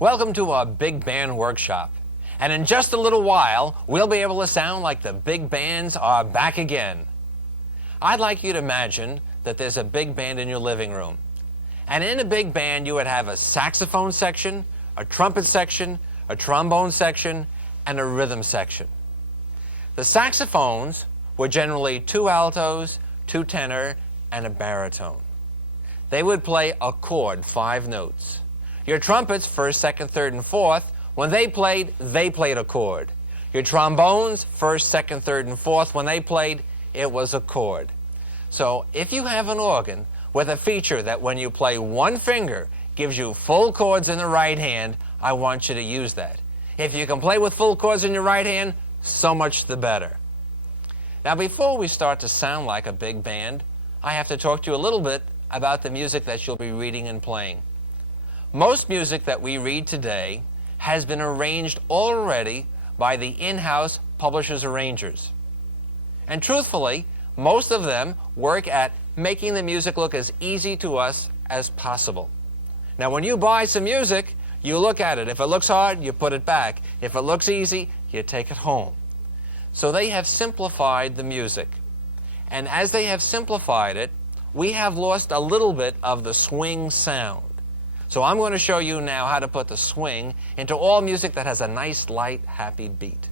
Welcome to our big band workshop. And in just a little while, we'll be able to sound like the big bands are back again. I'd like you to imagine that there's a big band in your living room. And in a big band, you would have a saxophone section, a trumpet section, a trombone section, and a rhythm section. The saxophones were generally 2 altos, 2 tenor, and a baritone. They would play a chord, 5 notes. Your trumpets, 1st, 2nd, 3rd, and 4th, when they played a chord. Your trombones, 1st, 2nd, 3rd, and 4th, when they played, it was a chord. So if you have an organ with a feature that when you play one finger gives you full chords in the right hand, I want you to use that. If you can play with full chords in your right hand, so much the better. Now before we start to sound like a big band, I have to talk to you a little bit about the music that you'll be reading and playing. Most music that we read today has been arranged already by the in-house publishers' arrangers. And truthfully, most of them work at making the music look as easy to us as possible. Now when you buy some music, you look at it. If it looks hard, you put it back. If it looks easy, you take it home. So they have simplified the music. And as they have simplified it, we have lost a little bit of the swing sound. So I'm going to show you now how to put the swing into all music that has a nice, light, happy beat.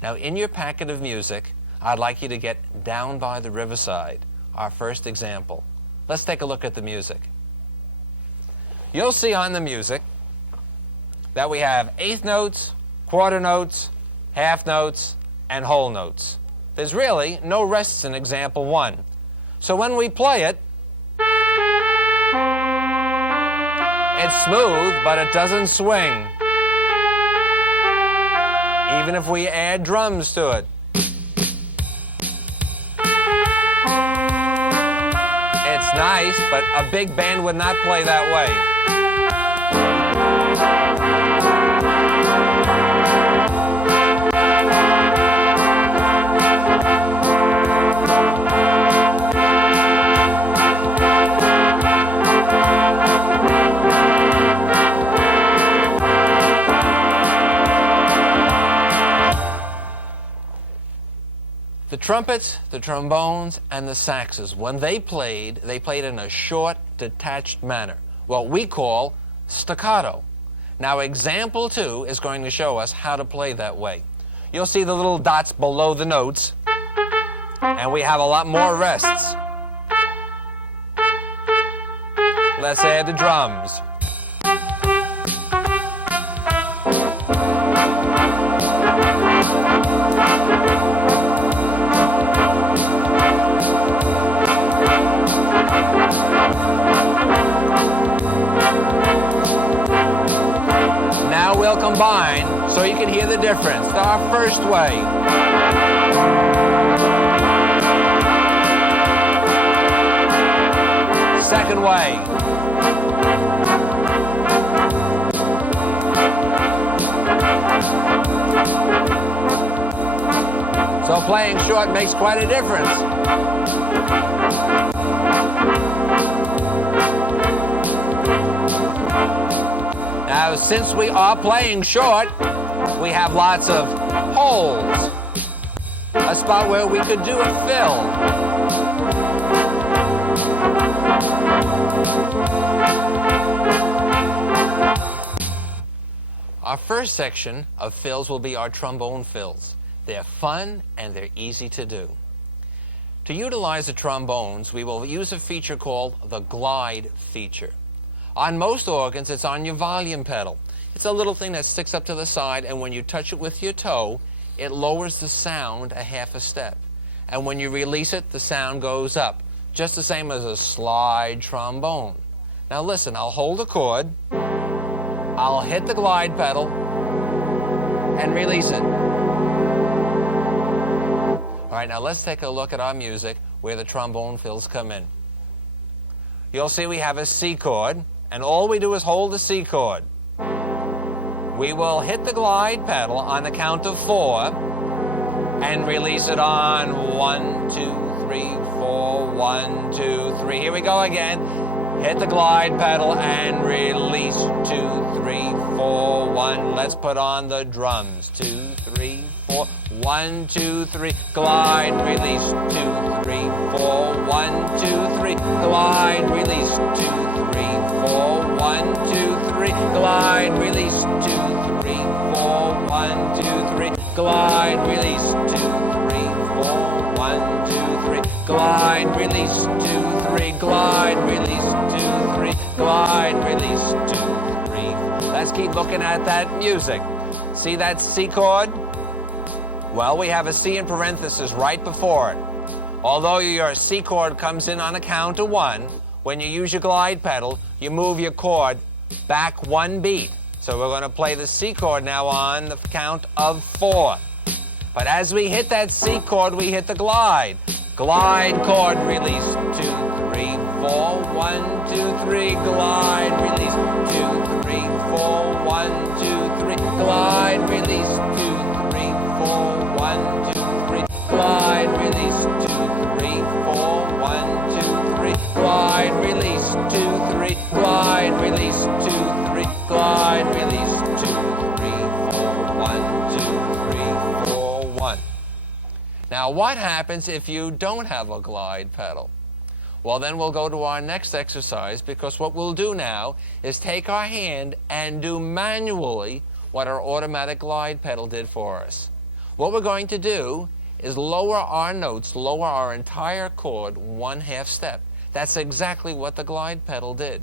Now in your packet of music, I'd like you to get Down by the Riverside, our first example. Let's take a look at the music. You'll see on the music that we have 1/8 notes, quarter notes, half notes, and whole notes. There's really no rests in example 1. So when we play it, it's smooth, but it doesn't swing. Even if we add drums to it. It's nice, but a big band would not play that way. The trumpets, the trombones, and the saxes, when they played in a short, detached manner, what we call staccato. Now, example 2 is going to show us how to play that way. You'll see the little dots below the notes, and we have a lot more rests. Let's add the drums. Now we'll combine so you can hear the difference. Our first way. Second way. So playing short makes quite a difference. Now, since we are playing short, we have lots of holes. A spot where we could do a fill. Our first section of fills will be our trombone fills. They're fun and they're easy to do. To utilize the trombones, we will use a feature called the glide feature. On most organs, it's on your volume pedal. It's a little thing that sticks up to the side, and when you touch it with your toe, it lowers the sound a half a step. And when you release it, the sound goes up, just the same as a slide trombone. Now listen, I'll hold a chord, I'll hit the glide pedal, and release it. All right, now let's take a look at our music where the trombone fills come in. You'll see we have a C chord, and all we do is hold the C chord. We will hit the glide pedal on the count of 4 and release it on 1, 2, 3, 4, 1, 2, 3. Here we go again. Hit the glide pedal and release 2, 3, 4, let's put on the drums. 2, 3, 4. 1, 2, 3. Glide, release. 2, 3, 4. 1, 2, 3. Glide, release. 2, 3, 4. 1, 2, 3. Glide, release. 2, 3, 4. 1, 2, 3. Glide, release. 2, 3, 4. 1, 2, 3. Glide, release. 2, 3. Glide, release. 2, 3. Glide, release. 2, 3. Let's keep looking at that music. See that C chord? Well, we have a C in parenthesis right before it. Although your C chord comes in on a count of 1, when you use your glide pedal, you move your chord back 1 beat. So we're going to play the C chord now on the count of 4. But as we hit that C chord, we hit the glide. Glide chord release. 2, 3, 4. 1, 2, 3. Glide release. 2, 3, 4. 1, 2, 3. Glide release. 2, 3, 4. 1, 2, 3. Glide release. 2, 3, 4. 1, 2, 3. Glide release. 2, 3. Glide release. 2, 3. Glide release. 2, 3, 4. 1, 2, 3, 4. 1. Now what happens if you don't have a glide pedal? Well, then we'll go to our next exercise, because what we'll do now is take our hand and do manually what our automatic glide pedal did for us. What we're going to do is lower our notes, lower our entire chord 1/2 step. That's exactly what the glide pedal did.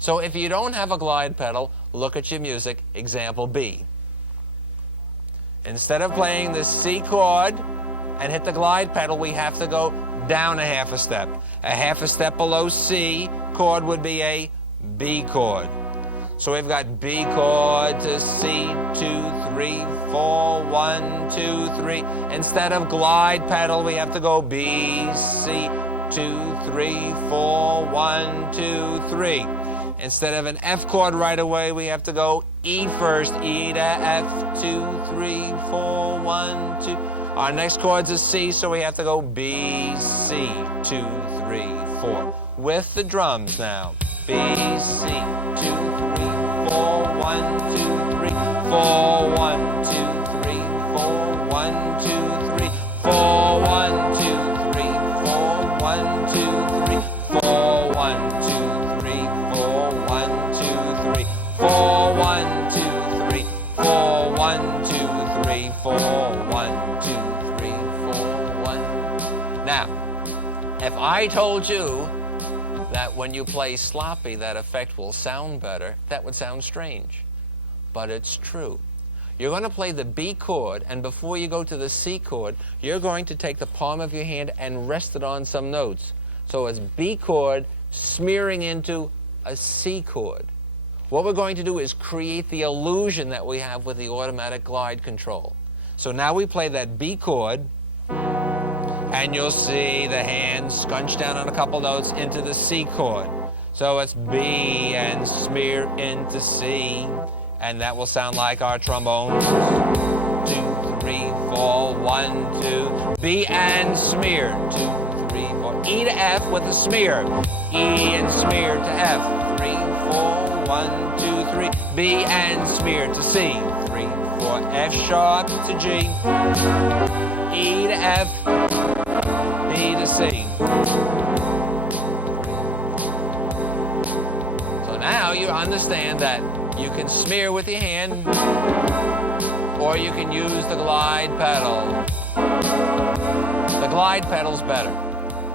So if you don't have a glide pedal, look at your music, example B. Instead of playing the C chord and hit the glide pedal, we have to go down 1/2 step. 1/2 step below C chord would be a B chord. So we've got B chord to C, 2, 3, 4, 1, 2, 3. Instead of glide pedal, we have to go B, C, 2, 3, 4, 1, 2, 3. Instead of an F chord right away, we have to go E first, E to F, 2, 3, 4, 1, 2. Our next chord's a C, so we have to go B, C, 2, 3, 4. With the drums now. B, C, 2, 3, 4, 1, 2, 3, 4, 1, 2, 3, 4, 1, 2, 3, 4, 1, 2, 3, 4, 1, 2, 3, 4, 1, 2, 3, 4, 1, 2, 3, 4, 1, 2, 3, 4, 1, 2, 3, 4, 1, 2, 3, 4, 1. Now, if I told you that when you play sloppy, that effect will sound better, that would sound strange. But it's true. You're going to play the B chord, and before you go to the C chord, you're going to take the palm of your hand and rest it on some notes. So it's B chord smearing into a C chord. What we're going to do is create the illusion that we have with the automatic glide control. So now we play that B chord, and you'll see the hand scunch down on a couple notes into the C chord. So it's B and smear into C, and that will sound like our trombones. 2, 3, 4, 1, 2. B and smear. 2, 3, 4. E to F with a smear. E and smear to F. 3, 4, 1, 2, 3. B and smear to C. 3, 4. F sharp to G. E to F. B to C. So now you understand that you can smear with your hand, or you can use the glide pedal. The glide pedal's better.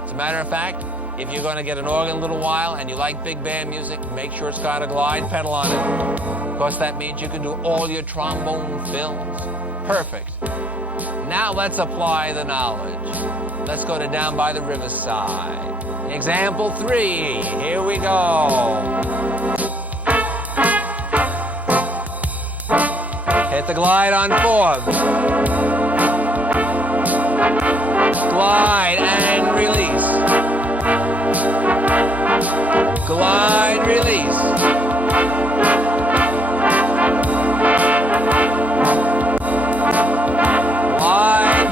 As a matter of fact, if you're going to get an organ in a little while and you like big band music, make sure it's got a glide pedal on it. Because that means you can do all your trombone fills. Perfect. Now let's apply the knowledge. Let's go to Down by the Riverside. Example 3. Here we go. Hit the glide on 4. Glide and release. Glide, release. Glide.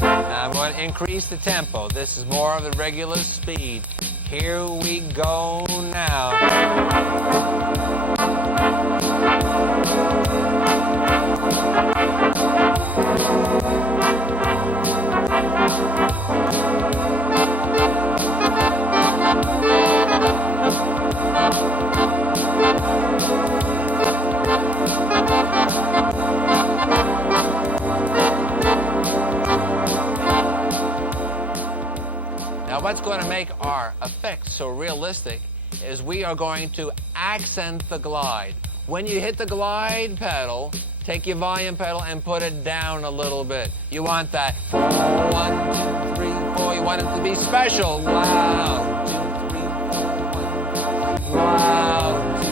Now I'm going going to increase the tempo. This is more of the regular speed. Here we go now. Now what's going to make our effect so realistic is we are going to accent the glide. When you hit the glide pedal, take your volume pedal and put it down a little bit. You want that 1, 2, 3, 4. You want it to be special. Loud. 2, 3, 4, 1. Loud.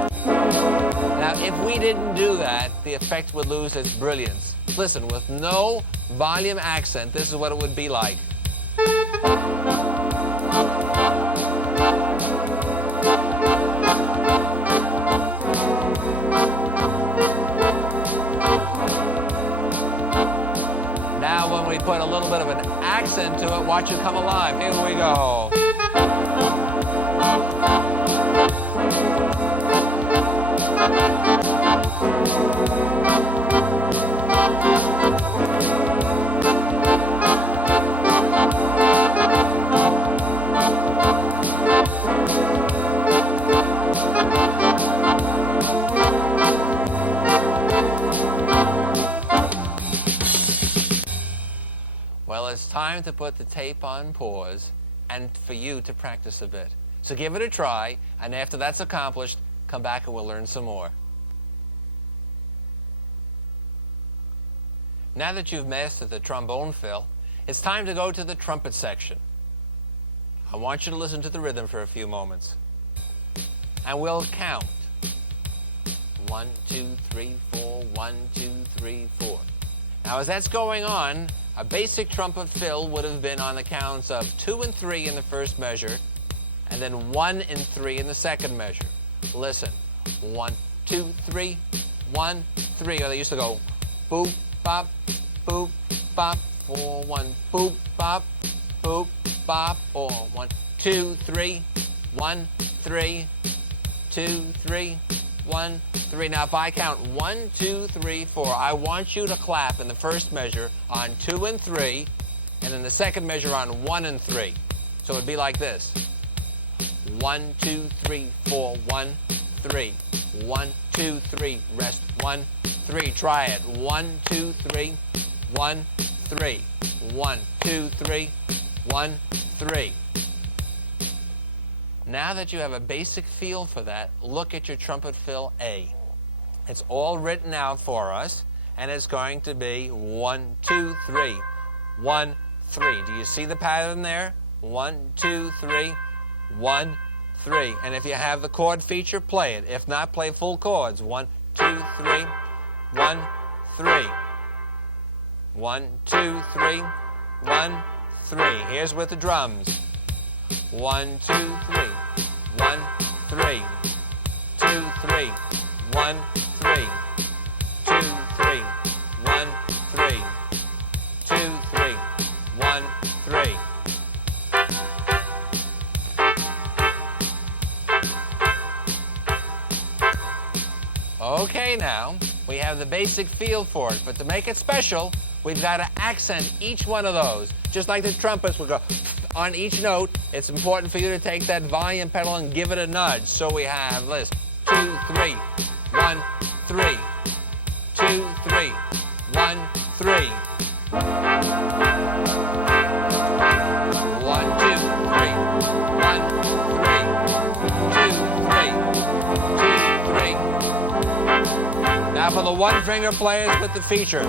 2, 3, 4. Now, if we didn't do that, the effect would lose its brilliance. Listen, with no volume accent, this is what it would be like. Now, when we put a little bit of an accent to it, watch it come alive. Here we go. Well, it's time to put the tape on pause and for you to practice a bit. So give it a try, and after that's accomplished, come back and we'll learn some more. Now that you've mastered the trombone fill, it's time to go to the trumpet section. I want you to listen to the rhythm for a few moments. And we'll count. 1, 2, 3, 4, 1, 2, 3, 4. Now as that's going on, a basic trumpet fill would have been on the counts of 2 and 3 in the first measure, and then 1 and 3 in the second measure. Listen. 1, 2, 3, 1, 3. Or they used to go boop, bop, boop, bop, 4, 1, boop, bop, or 1, 2, 3, 1, 3, 2, 3, 1, 3. Now if I count 1, 2, 3, 4, I want you to clap in the first measure on 2 and 3, and in the second measure on 1 and 3. So it'd be like this. 1, 2, 3, 4, 1, 3. 1, 2, 3, rest 1, 3. Try it. 1, 2, 3, 1, 3. 1, 2, 3, 1, 3. Now that you have a basic feel for that, look at your trumpet fill A. It's all written out for us, and it's going to be 1, 2, 3, 1, 3. Do you see the pattern there? 1, 2, 3, 1, 3. And if you have the chord feature, play it. If not, play full chords. 1, 2, 3, 1, 3. 1, 2, 3, 1, 3. Here's with the drums. 1, 2, 3, 1, 3. 2, 3, 1, 3. 2, 3, 1, 3. 2, 3, 1, 3. Okay, now, we have the basic feel for it, but to make it special, we've got to accent each one of those. Just like the trumpets will go on each note, it's important for you to take that volume pedal and give it a nudge. So we have this, 2, 3, 1, 3. 2, 3, 1, 3. 1, 2, 3, 1, 3. 2, 3, 2, 3. Now for the one-finger players with the feature.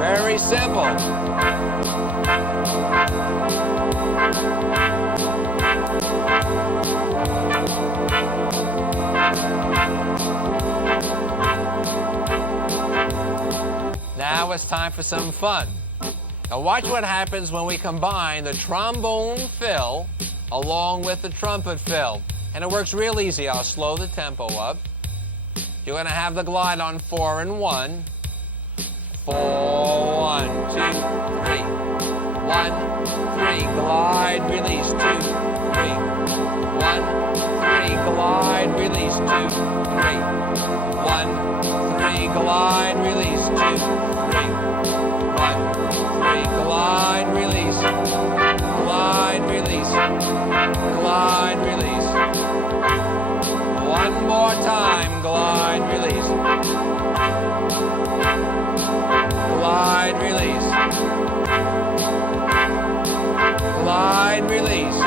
Very simple. Now it's time for some fun. Now watch what happens when we combine the trombone fill along with the trumpet fill. And it works real easy. I'll slow the tempo up. You're going to have the glide on 4 and 1. 4, 1, 2, 3. 1, 3, glide, release, 2, 3. 1, 3, glide, release, 2, 3. 1, 3, glide, release, 2, 3. 1, 3, glide, release, glide, release, glide, release. One more time, glide, release. Glide, release. Glide, release.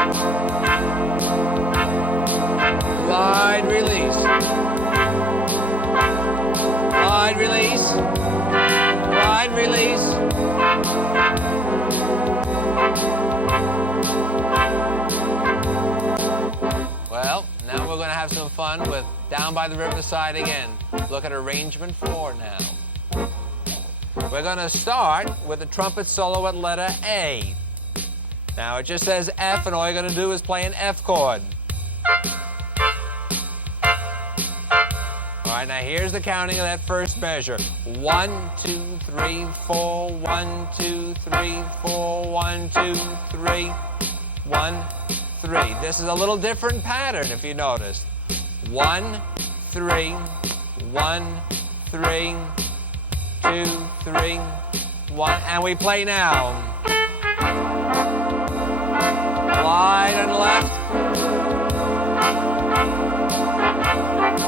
Glide, release. Glide, release. Glide, release. Well, now we're going to have some fun with Down by the Riverside again. Look at arrangement 4 now. We're going to start with the trumpet solo at letter A. Now it just says F, and all you're going to do is play an F chord. All right, now here's the counting of that first measure. 1, 2, 3, 4, 1, 2, 3, 4, 1, 2, 3, 1, 3. This is a little different pattern if you noticed. 1, 3, 1, 3, 2, 3, 1, and we play now. Glide on the left.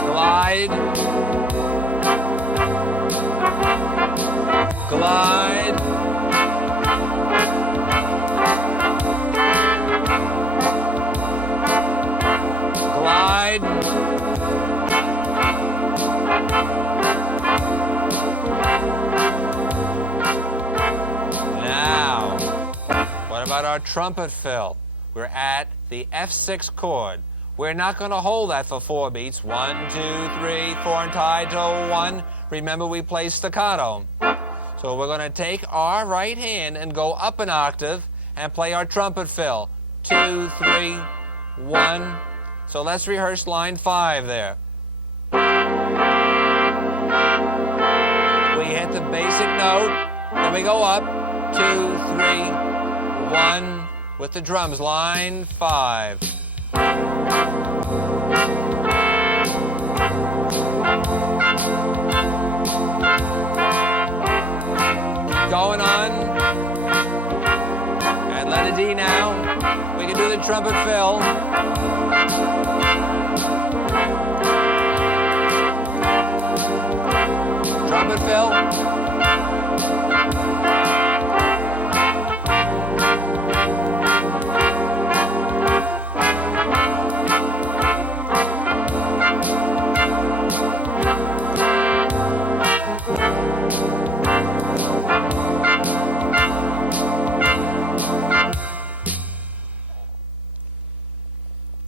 Glide. Glide. Glide. Now, what about our trumpet fill? We're at the F6 chord. We're not going to hold that for 4 beats. 1, 2, 3, 4, and tied to 1. Remember, we play staccato. So we're going to take our right hand and go up an octave and play our trumpet fill. 2, 3, 1. So let's rehearse line 5 there. We hit the basic note, then we go up. 2, 3, 1. With the drums, line 5. Going on. And letter D now. We can do the trumpet fill. Trumpet fill.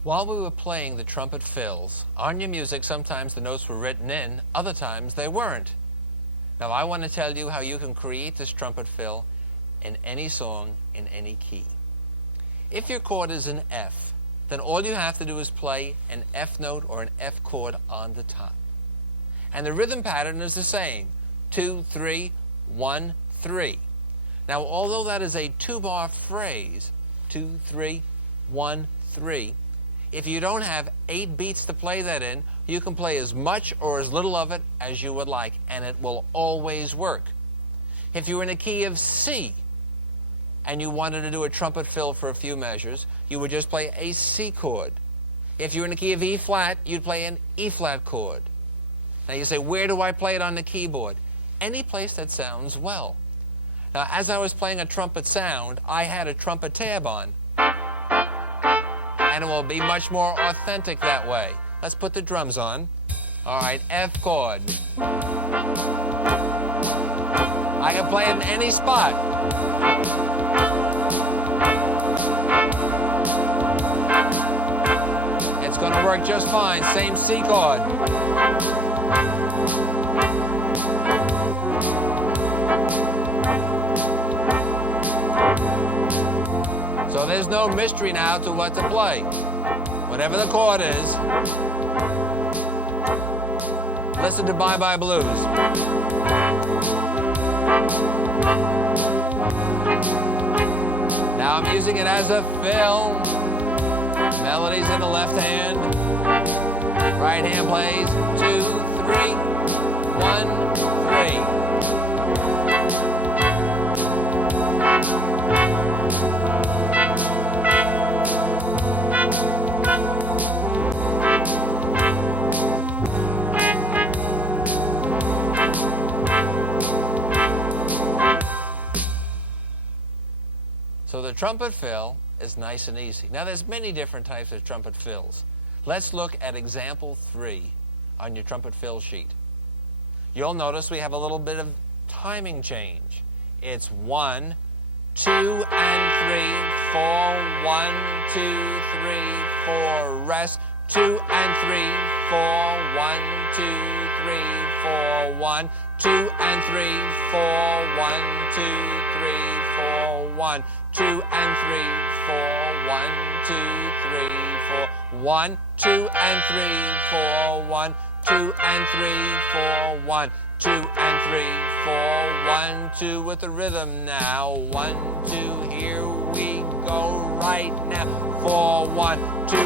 While we were playing the trumpet fills, on your music, sometimes the notes were written in, other times they weren't. Now I want to tell you how you can create this trumpet fill in any song, in any key. If your chord is an F, then all you have to do is play an F note or an F chord on the top. And the rhythm pattern is the same, 2, 3, 1, 3. Now although that is a 2-bar phrase, 2, 3, 1, 3, if you don't have 8 beats to play that in, you can play as much or as little of it as you would like, and it will always work. If you're in a key of C and you wanted to do a trumpet fill for a few measures, you would just play a C chord. If you're in a key of E flat, you'd play an E flat chord. Now you say, where do I play it on the keyboard? Any place that sounds well. Now as I was playing a trumpet sound, I had a trumpet tab on. And it will be much more authentic that way. Let's put the drums on. All right, F chord. I can play it in any spot. It's going to work just fine. Same C chord. So there's no mystery now to what to play. Whatever the chord is. Listen to Bye Bye Blues. Now I'm using it as a fill. Melody's in the left hand. Right hand plays 2, 3, 1, 3. So the trumpet fill is nice and easy. Now there's many different types of trumpet fills. Let's look at example 3 on your trumpet fill sheet. You'll notice we have a little bit of timing change. It's 1, 2, and 3, 4, 1, 2, 3, 4, rest, 2 and 3, 4, 1, 2, 3, 4, 1, 2 and 3, 4, 1, 2, 3, 4, 1, 2 and 3, 4, 1, 2, 3, 4, 1, 2 and 3, 4, 1, 2 and 3, 4, 1, 2 and 3, 4, 1, 2 with the rhythm now. 1, 2, here we go right now. 4, 1, 2 and 3,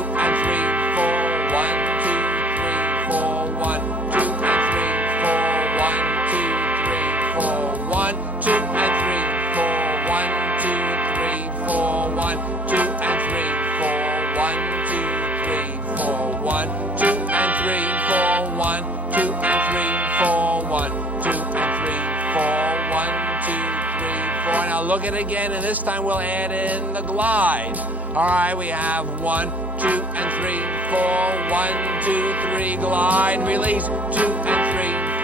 4, 1, 2, 3, 4, 1, 2 and 3, 4, 1, 2, 3, 4, 1, 2 and 3, 4, 1, 2, 3, 4, 1, 2 and 3, 4, 1, 2, 3, 4, 1, 2 and 3, 4, 1, 2 and 3, 4, 1, 2 and 3, 4, 1, 2, 3, 4. Now look at it again, and this time we'll add in the glide. All right, we have 1, 2 and 3, 4, 1, 2, 3, glide, release, 2 and 3,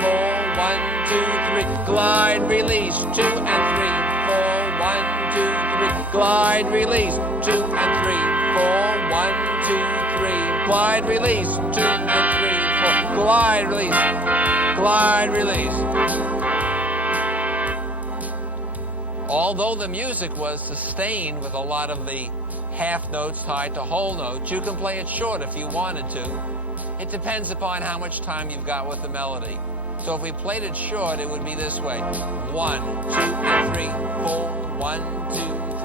4, 1, 2, 3, glide, release, 2 and 3, 4, 1, 2, 3, glide, release, 2 and 3, 4, 1, 2, 3, glide, release, 2 and 3, 4, glide, release, glide, release. Although the music was sustained with a lot of the half notes tied to whole notes, you can play it short if you wanted to. It depends upon how much time you've got with the melody. So if we played it short, it would be this way. 1, 2, and 3, 4, 1, 2,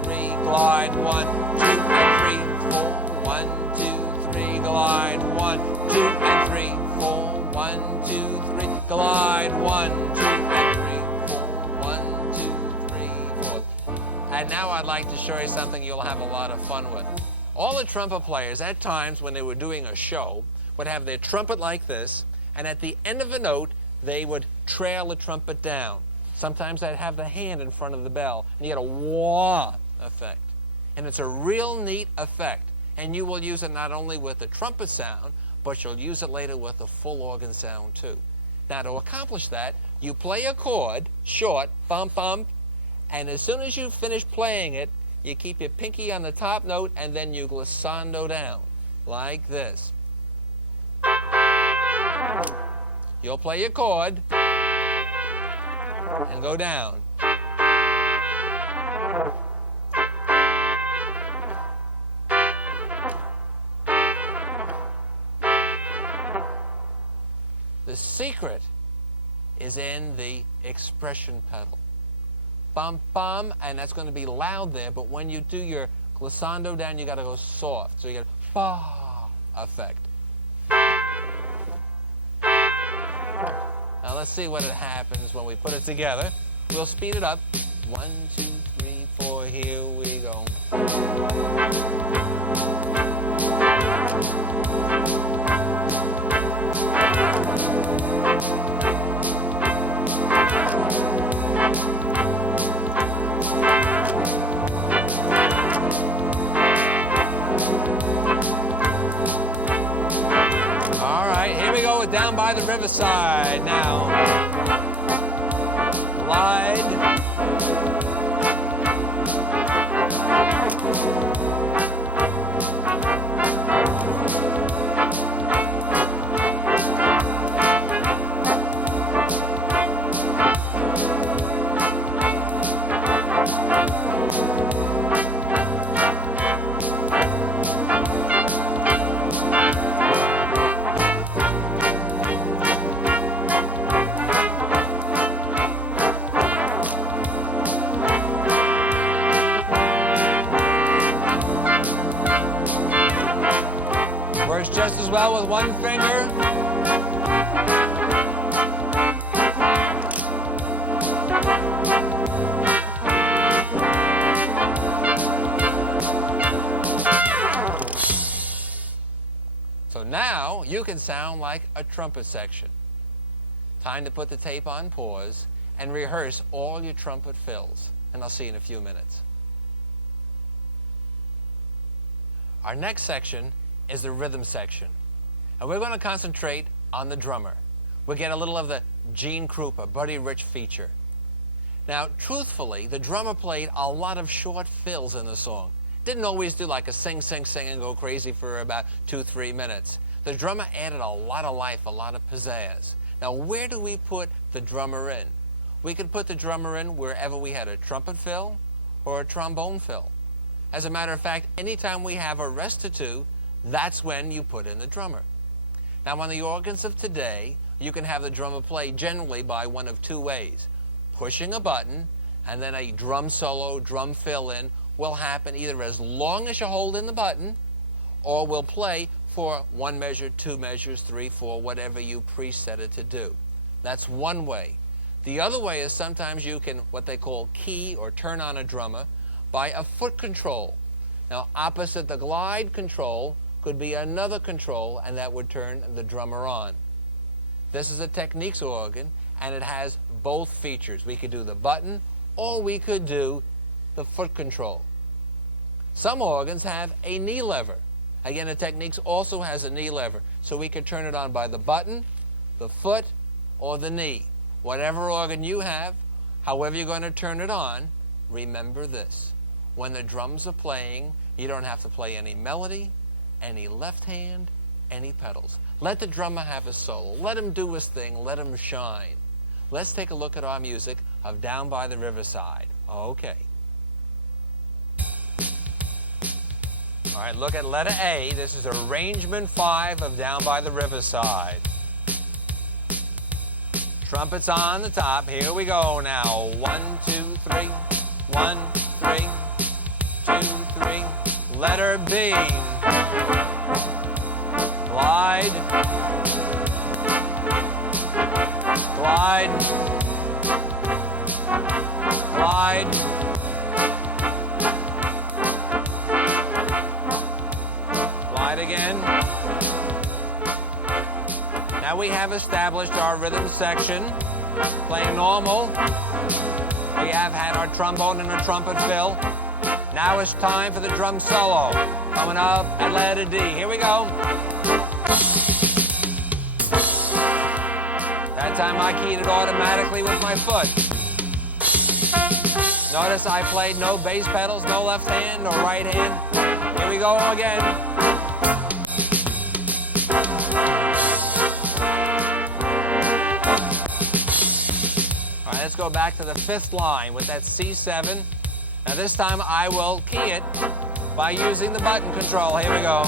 3, glide, 1, 2, and 3, 4, 1, 2, 3, glide, 1, 2, and 3, 4, 1, 2, 3, glide, 1, 2, and 3, 4, 1, 2, 3, 4. And now I'd like to show you something you'll have a lot of fun with. All the trumpet players, at times when they were doing a show, would have their trumpet like this, and at the end of a note, they would trail the trumpet down. Sometimes they'd have the hand in front of the bell, and you get a wah effect. And it's a real neat effect. And you will use it not only with the trumpet sound, but you'll use it later with the full organ sound too. Now to accomplish that, you play a chord, short, bump, bump, and as soon as you finish playing it, you keep your pinky on the top note, and then you glissando down, like this. You'll play your chord and go down. The secret is in the expression pedal. Bum, bum, and that's going to be loud there, but when you do your glissando down, you got to go soft. So you get a fa effect. Now let's see what happens when we put it together. We'll speed it up. 1, 2, 3, 4, here we go. All right, here we go with Down by the Riverside now. Glide. with one finger. So now you can sound like a trumpet section. Time to put the tape on pause and rehearse all your trumpet fills. And I'll see you in a few minutes. Our next section is the rhythm section. And we're going to concentrate on the drummer. We'll get a little of the Gene Krupa, Buddy Rich feature. Now, truthfully, the drummer played a lot of short fills in the song. Didn't always do like a sing, sing, sing and go crazy for about 2-3 minutes. The drummer added a lot of life, a lot of pizzazz. Now, where do we put the drummer in? We could put the drummer in wherever we had a trumpet fill or a trombone fill. As a matter of fact, anytime we have a recitative, that's when you put in the drummer. Now, on the organs of today, you can have the drummer play generally by one of two ways. Pushing a button, and then a drum solo, drum fill-in will happen either as long as you hold in the button, or will play for 1 measure, 2 measures, 3, 4, whatever you preset it to do. That's one way. The other way is sometimes you can, what they call key or turn on a drummer, by a foot control. Now, opposite the glide control could be another control, and that would turn the drummer on. This is a Techniques organ, and it has both features. We could do the button, or we could do the foot control. Some organs have a knee lever. Again, the Techniques also has a knee lever, so we could turn it on by the button, the foot, or the knee. Whatever organ you have, however you're going to turn it on, remember this. When the drums are playing, you don't have to play any melody, any left hand, any pedals. Let the drummer have his solo. Let him do his thing. Let him shine. Let's take a look at our music of Down by the Riverside. Okay. All right, look at letter A. This is arrangement 5 of Down by the Riverside. Trumpets on the top. Here we go now. 1, 2, 3. 1, 3. 2, 3. Letter B. Glide. Glide. Glide. Glide again. Now we have established our rhythm section. Playing normal. We have had our trombone and a trumpet fill. Now it's time for the drum solo. Coming up at letter D. Here we go. That time I keyed it automatically with my foot. Notice I played no bass pedals, no left hand, no right hand. Here we go again. All right, let's go back to the 5th line with that C7. Now this time I will key it by using the button control. Here we go.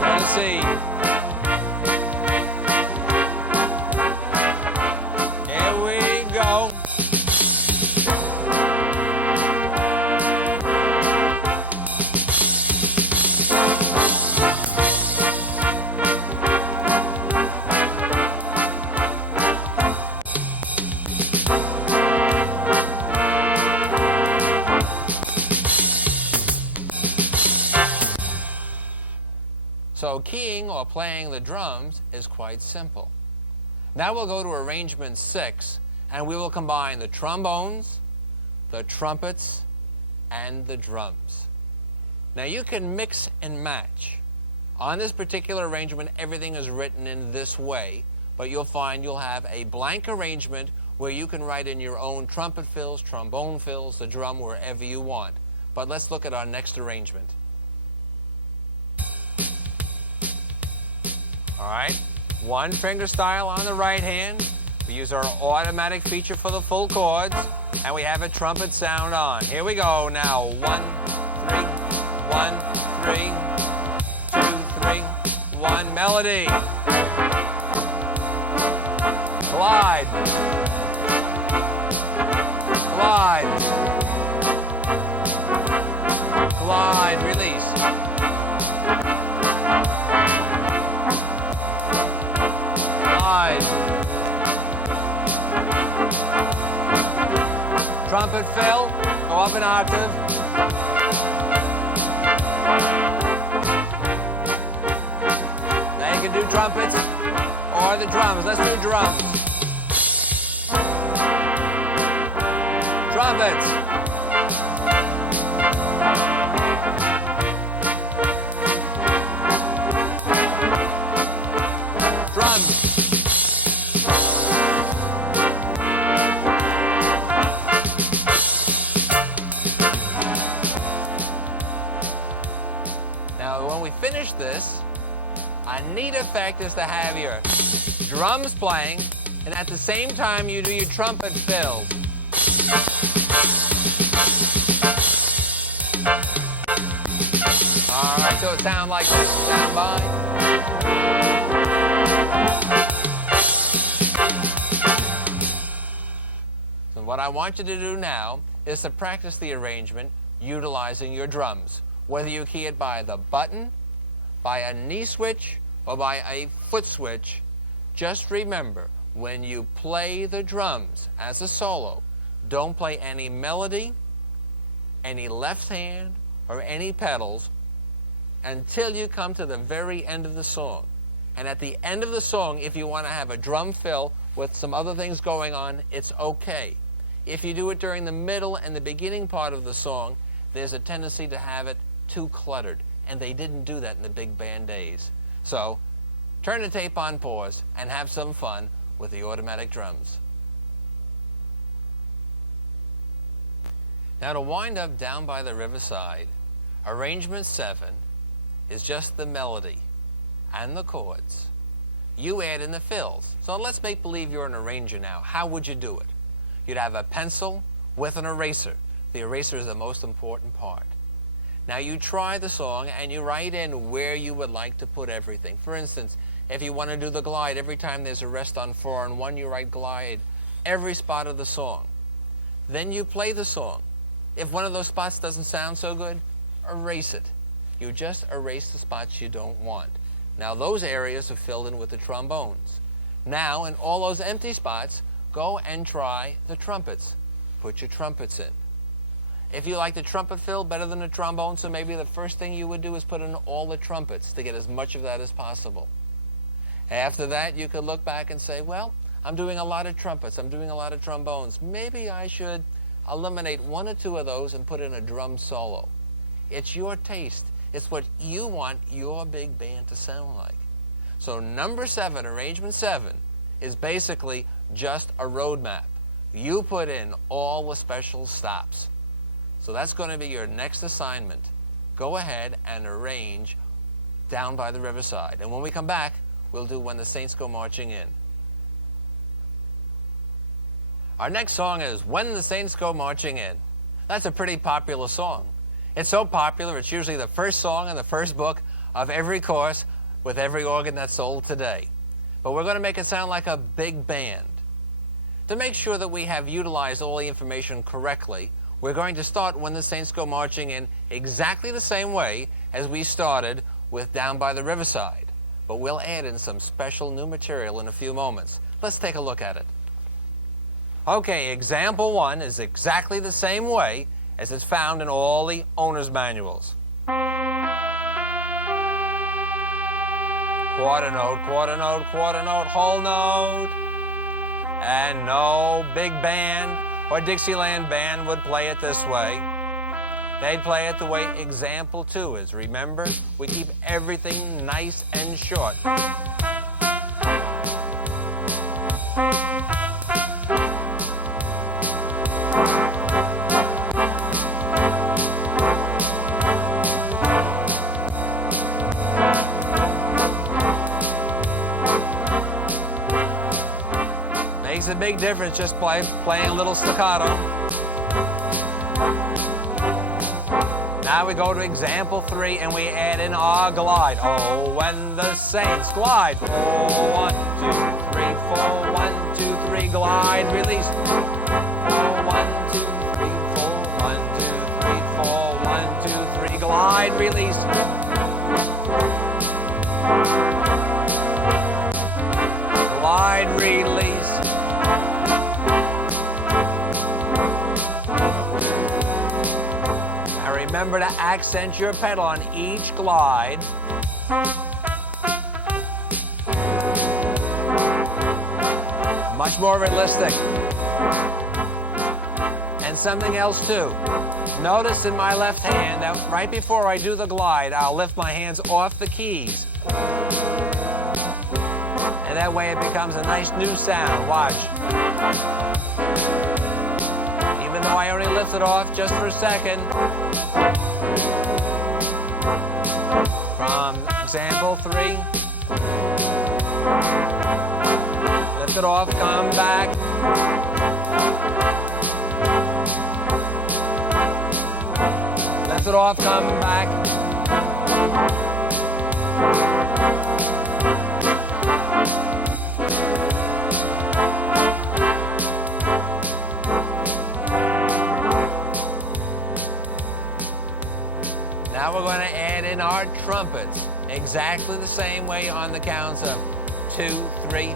Let's see. Here we go. So keying or playing the drums is quite simple. Now we'll go to arrangement 6, and we will combine the trombones, the trumpets, and the drums. Now you can mix and match. On this particular arrangement, everything is written in this way, but you'll find you'll have a blank arrangement where you can write in your own trumpet fills, trombone fills, the drum, wherever you want. But let's look at our next arrangement. All right, 1 finger style on the right hand. We use our automatic feature for the full chords, and we have a trumpet sound on. Here we go now. 1, 3, 1, 3, 2, 3, 1. Melody. Glide. Glide. Glide. Release. glide. Trumpet fill, go up an octave. Now you can do trumpets or the drums. Let's do drums. Trumpets. Drums. Now, when we finish this, a neat effect is to have your drums playing, and at the same time you do your trumpet fills. All right, so it sounds like this. Stand by. So what I want you to do now is to practice the arrangement utilizing your drums. Whether you key it by the button, by a knee switch, or by a foot switch, just remember, when you play the drums as a solo, don't play any melody, any left hand, or any pedals until you come to the very end of the song. And at the end of the song, if you want to have a drum fill with some other things going on, it's okay. If you do it during the middle and the beginning part of the song, there's a tendency to have it too cluttered, and they didn't do that in the big band days. So turn the tape on pause and have some fun with the automatic drums. Now, to wind up Down by the Riverside, arrangement 7 is just the melody and the chords. You add in the fills. So let's make believe you're an arranger now. How would you do it? You'd have a pencil with an eraser. The eraser is the most important part. Now you try the song and you write in where you would like to put everything. For instance, if you want to do the glide, every time there's a rest on 4 and 1, you write glide every spot of the song. Then you play the song. If one of those spots doesn't sound so good, erase it. You just erase the spots you don't want. Now those areas are filled in with the trombones. Now in all those empty spots, go and try the trumpets. Put your trumpets in. If you like the trumpet fill better than the trombone, so maybe the first thing you would do is put in all the trumpets to get as much of that as possible. After that, you could look back and say, well, I'm doing a lot of trumpets, I'm doing a lot of trombones. Maybe I should eliminate 1 or 2 of those and put in a drum solo. It's your taste. It's what you want your big band to sound like. So number 7, arrangement 7, is basically just a roadmap. You put in all the special stops. So that's going to be your next assignment. Go ahead and arrange Down by the Riverside. And when we come back, we'll do When the Saints Go Marching In. Our next song is When the Saints Go Marching In. That's a pretty popular song. It's so popular, it's usually the first song in the first book of every course with every organ that's sold today. But we're going to make it sound like a big band. To make sure that we have utilized all the information correctly, we're going to start When the Saints Go Marching In exactly the same way as we started with Down by the Riverside. But we'll add in some special new material in a few moments. Let's take a look at it. Okay, example 1 is exactly the same way as it's found in all the owner's manuals. Quarter note, quarter note, quarter note, whole note. And no big band or Dixieland band would play it this way. They'd play it the way example 2 is. Remember, we keep everything nice and short. Makes a big difference just by playing a little staccato. Now we go to example 3 and we add in our glide. Oh, when the saints glide. 4, 1, 2, 3, 4, 1, 2, 3, glide, release. 4, 1, 2, 3, 4, 1, 2, 3, 4, 1, 2, 3, glide, release. So glide, release. Now remember to accent your pedal on each glide. Much more realistic. And something else too. Notice in my left hand that right before I do the glide, I'll lift my hands off the keys. And that way it becomes a nice new sound. Watch. Even though I only lift it off just for a second. From example 3. Lift it off, come back. Lift it off, come back. Now we're going to add in our trumpets exactly the same way on the counts of 2, 3,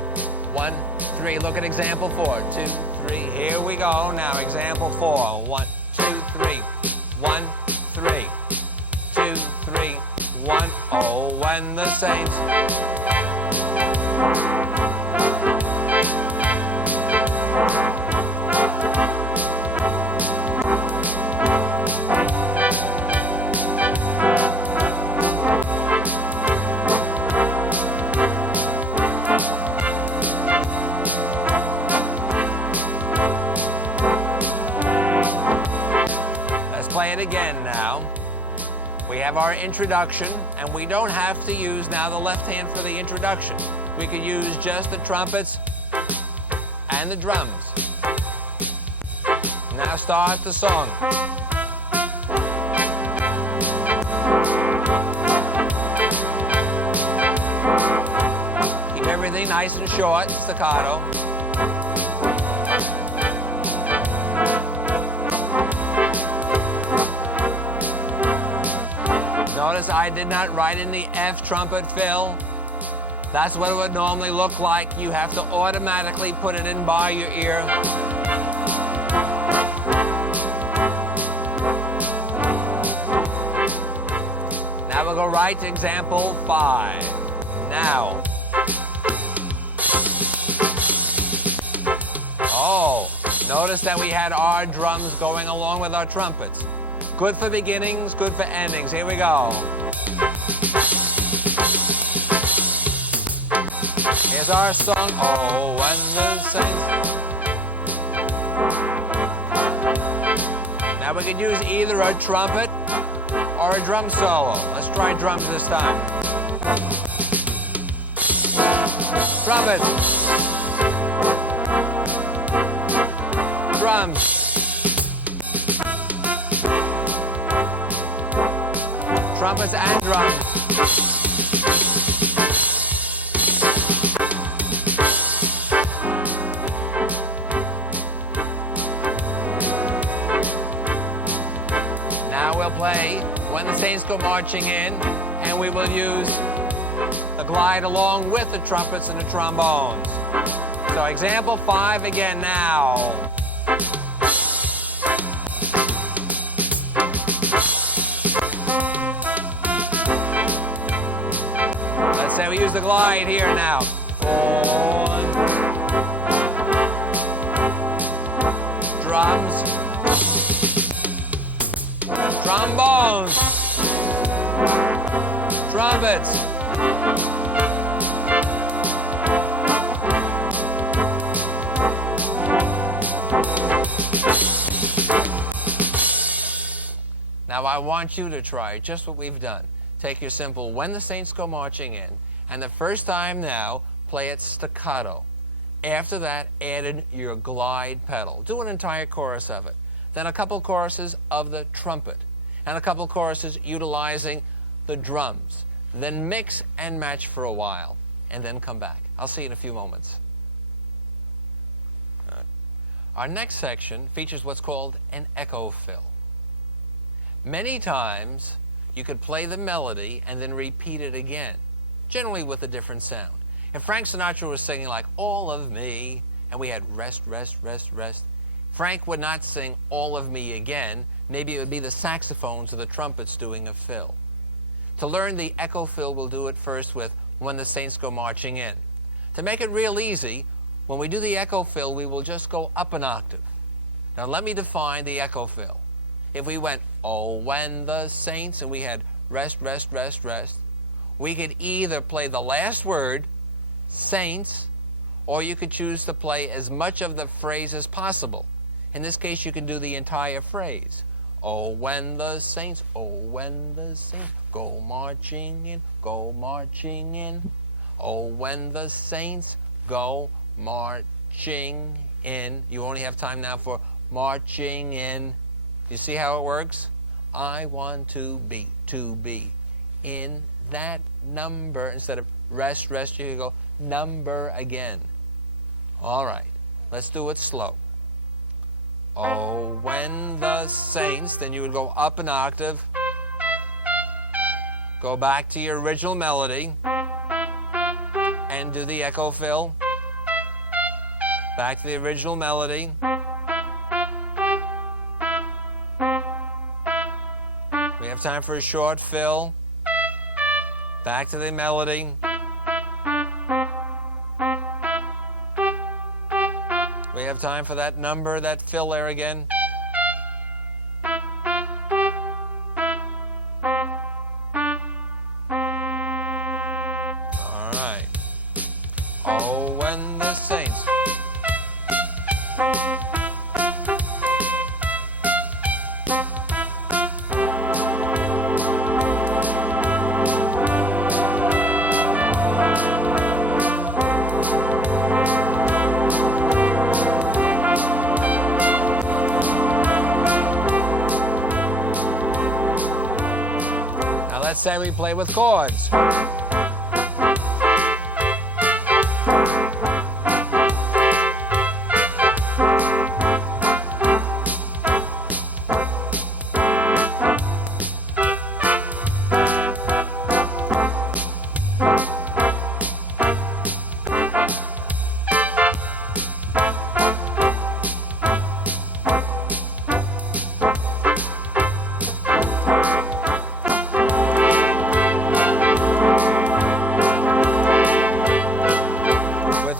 1, 3. Look at example 4. 2, 3. Here we go. Now example 4. 1, 2, 3. 1, 3. 2, 3. 1. Oh, when the saints. Play it again now. We have our introduction, and we don't have to use now the left hand for the introduction. We could use just the trumpets and the drums. Now start the song. Keep everything nice and short, staccato. Notice I did not write in the F trumpet fill. That's what it would normally look like. You have to automatically put it in by your ear. Now we'll go right to example 5. Now. Oh, notice that we had our drums going along with our trumpets. Good for beginnings, good for endings. Here we go. Here's our song. Oh, when the saints. Now we can use either a trumpet or a drum solo. Let's try drums this time. Trumpet. Drums. Trumpets and drums. Now we'll play When the Saints Go Marching In, and we will use the glide along with the trumpets and the trombones. So example 5 again now. Say we use the glide here now. 4. Drums. Trombones. Trumpets. Now I want you to try just what we've done. Take your simple When the Saints Go Marching In, and the first time now, play it staccato. After that, add in your glide pedal. Do an entire chorus of it. Then a couple choruses of the trumpet, and a couple choruses utilizing the drums. Then mix and match for a while, and then come back. I'll see you in a few moments. Our next section features what's called an echo fill. Many times, you could play the melody and then repeat it again, generally with a different sound. If Frank Sinatra was singing like All of Me, and we had rest, rest, rest, rest, Frank would not sing All of Me again. Maybe it would be the saxophones or the trumpets doing a fill. To learn the echo fill, we'll do it first with When the Saints Go Marching In. To make it real easy, when we do the echo fill, we will just go up an octave. Now let me define the echo fill. If we went, oh, when the saints, and we had rest, rest, rest, rest, we could either play the last word, saints, or you could choose to play as much of the phrase as possible. In this case, you can do the entire phrase. Oh, when the saints, go marching in, go marching in. Oh, when the saints go marching in. You only have time now for marching in. You see how it works? I want to be in that number. Instead of rest, rest, you can go number again. All right, let's do it slow. Oh, when the saints, then you would go up an octave, go back to your original melody, and do the echo fill. Back to the original melody. We have time for a short fill. Back to the melody. We have time for that number, that fill there again. All right. Oh, when the saints. Let's say we play with chords.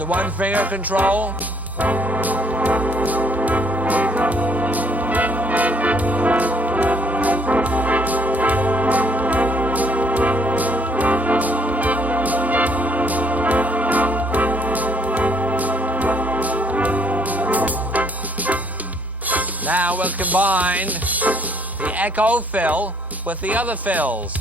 One finger control. Now we'll combine the echo fill with the other fills.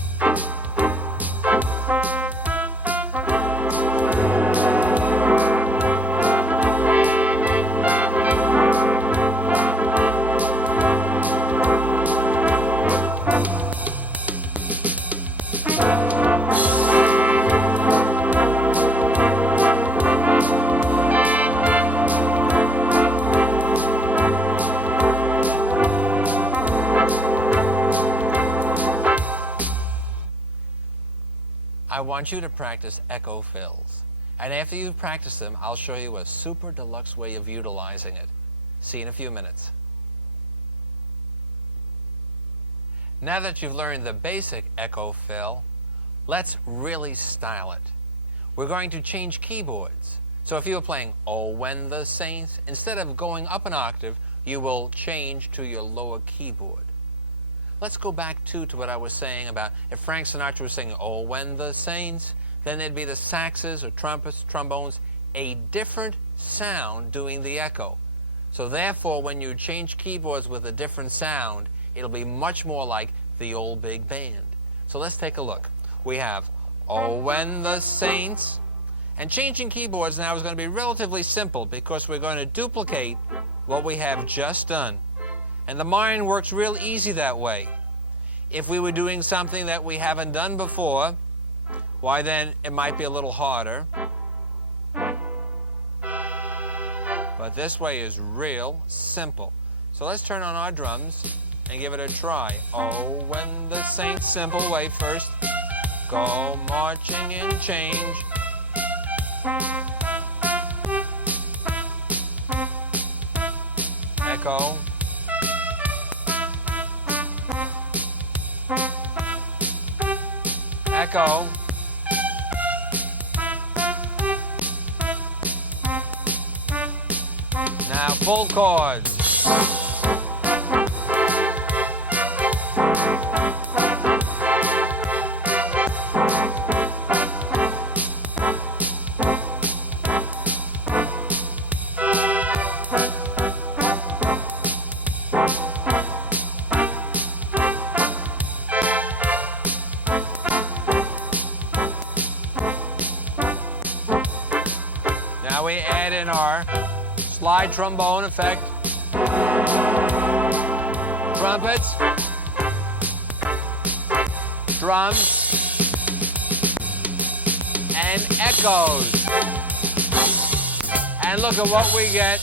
I want you to practice echo fills. And after you've practiced them, I'll show you a super deluxe way of utilizing it. See you in a few minutes. Now that you've learned the basic echo fill, let's really style it. We're going to change keyboards. So if you were playing Oh When the Saints, instead of going up an octave, you will change to your lower keyboard. Let's go back to what I was saying about if Frank Sinatra was singing Oh When the Saints, then there'd be the saxes or trumpets, trombones, a different sound doing the echo. So therefore, when you change keyboards with a different sound, it'll be much more like the old big band. So let's take a look. We have Oh When the Saints, and changing keyboards now is going to be relatively simple because we're going to duplicate what we have just done. And the mind works real easy that way. If we were doing something that we haven't done before, why then it might be a little harder. But this way is real simple. So let's turn on our drums and give it a try. Oh, when the saints, simple way first. Go marching in change. Echo. Echo. Now full chords. Now we add in our slide trombone effect, trumpets, drums, and echoes. And look at what we get.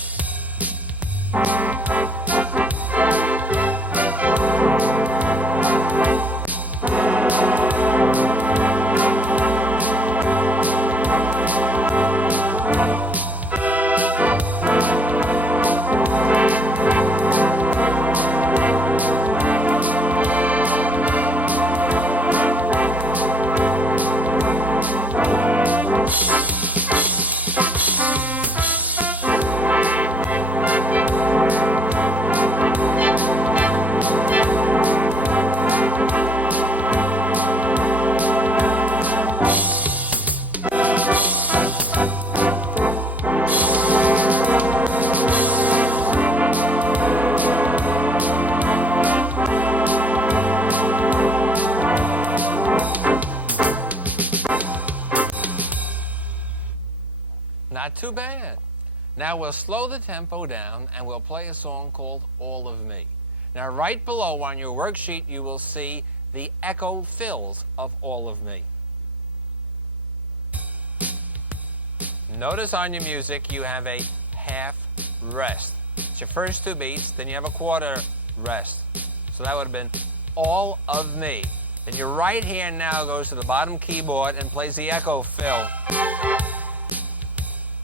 Not too bad. Now we'll slow the tempo down and we'll play a song called All of Me. Now right below on your worksheet you will see the echo fills of All of Me. Notice on your music you have a half rest. It's your first two beats, then you have a quarter rest. So that would have been All of Me. Then your right hand now goes to the bottom keyboard and plays the echo fill.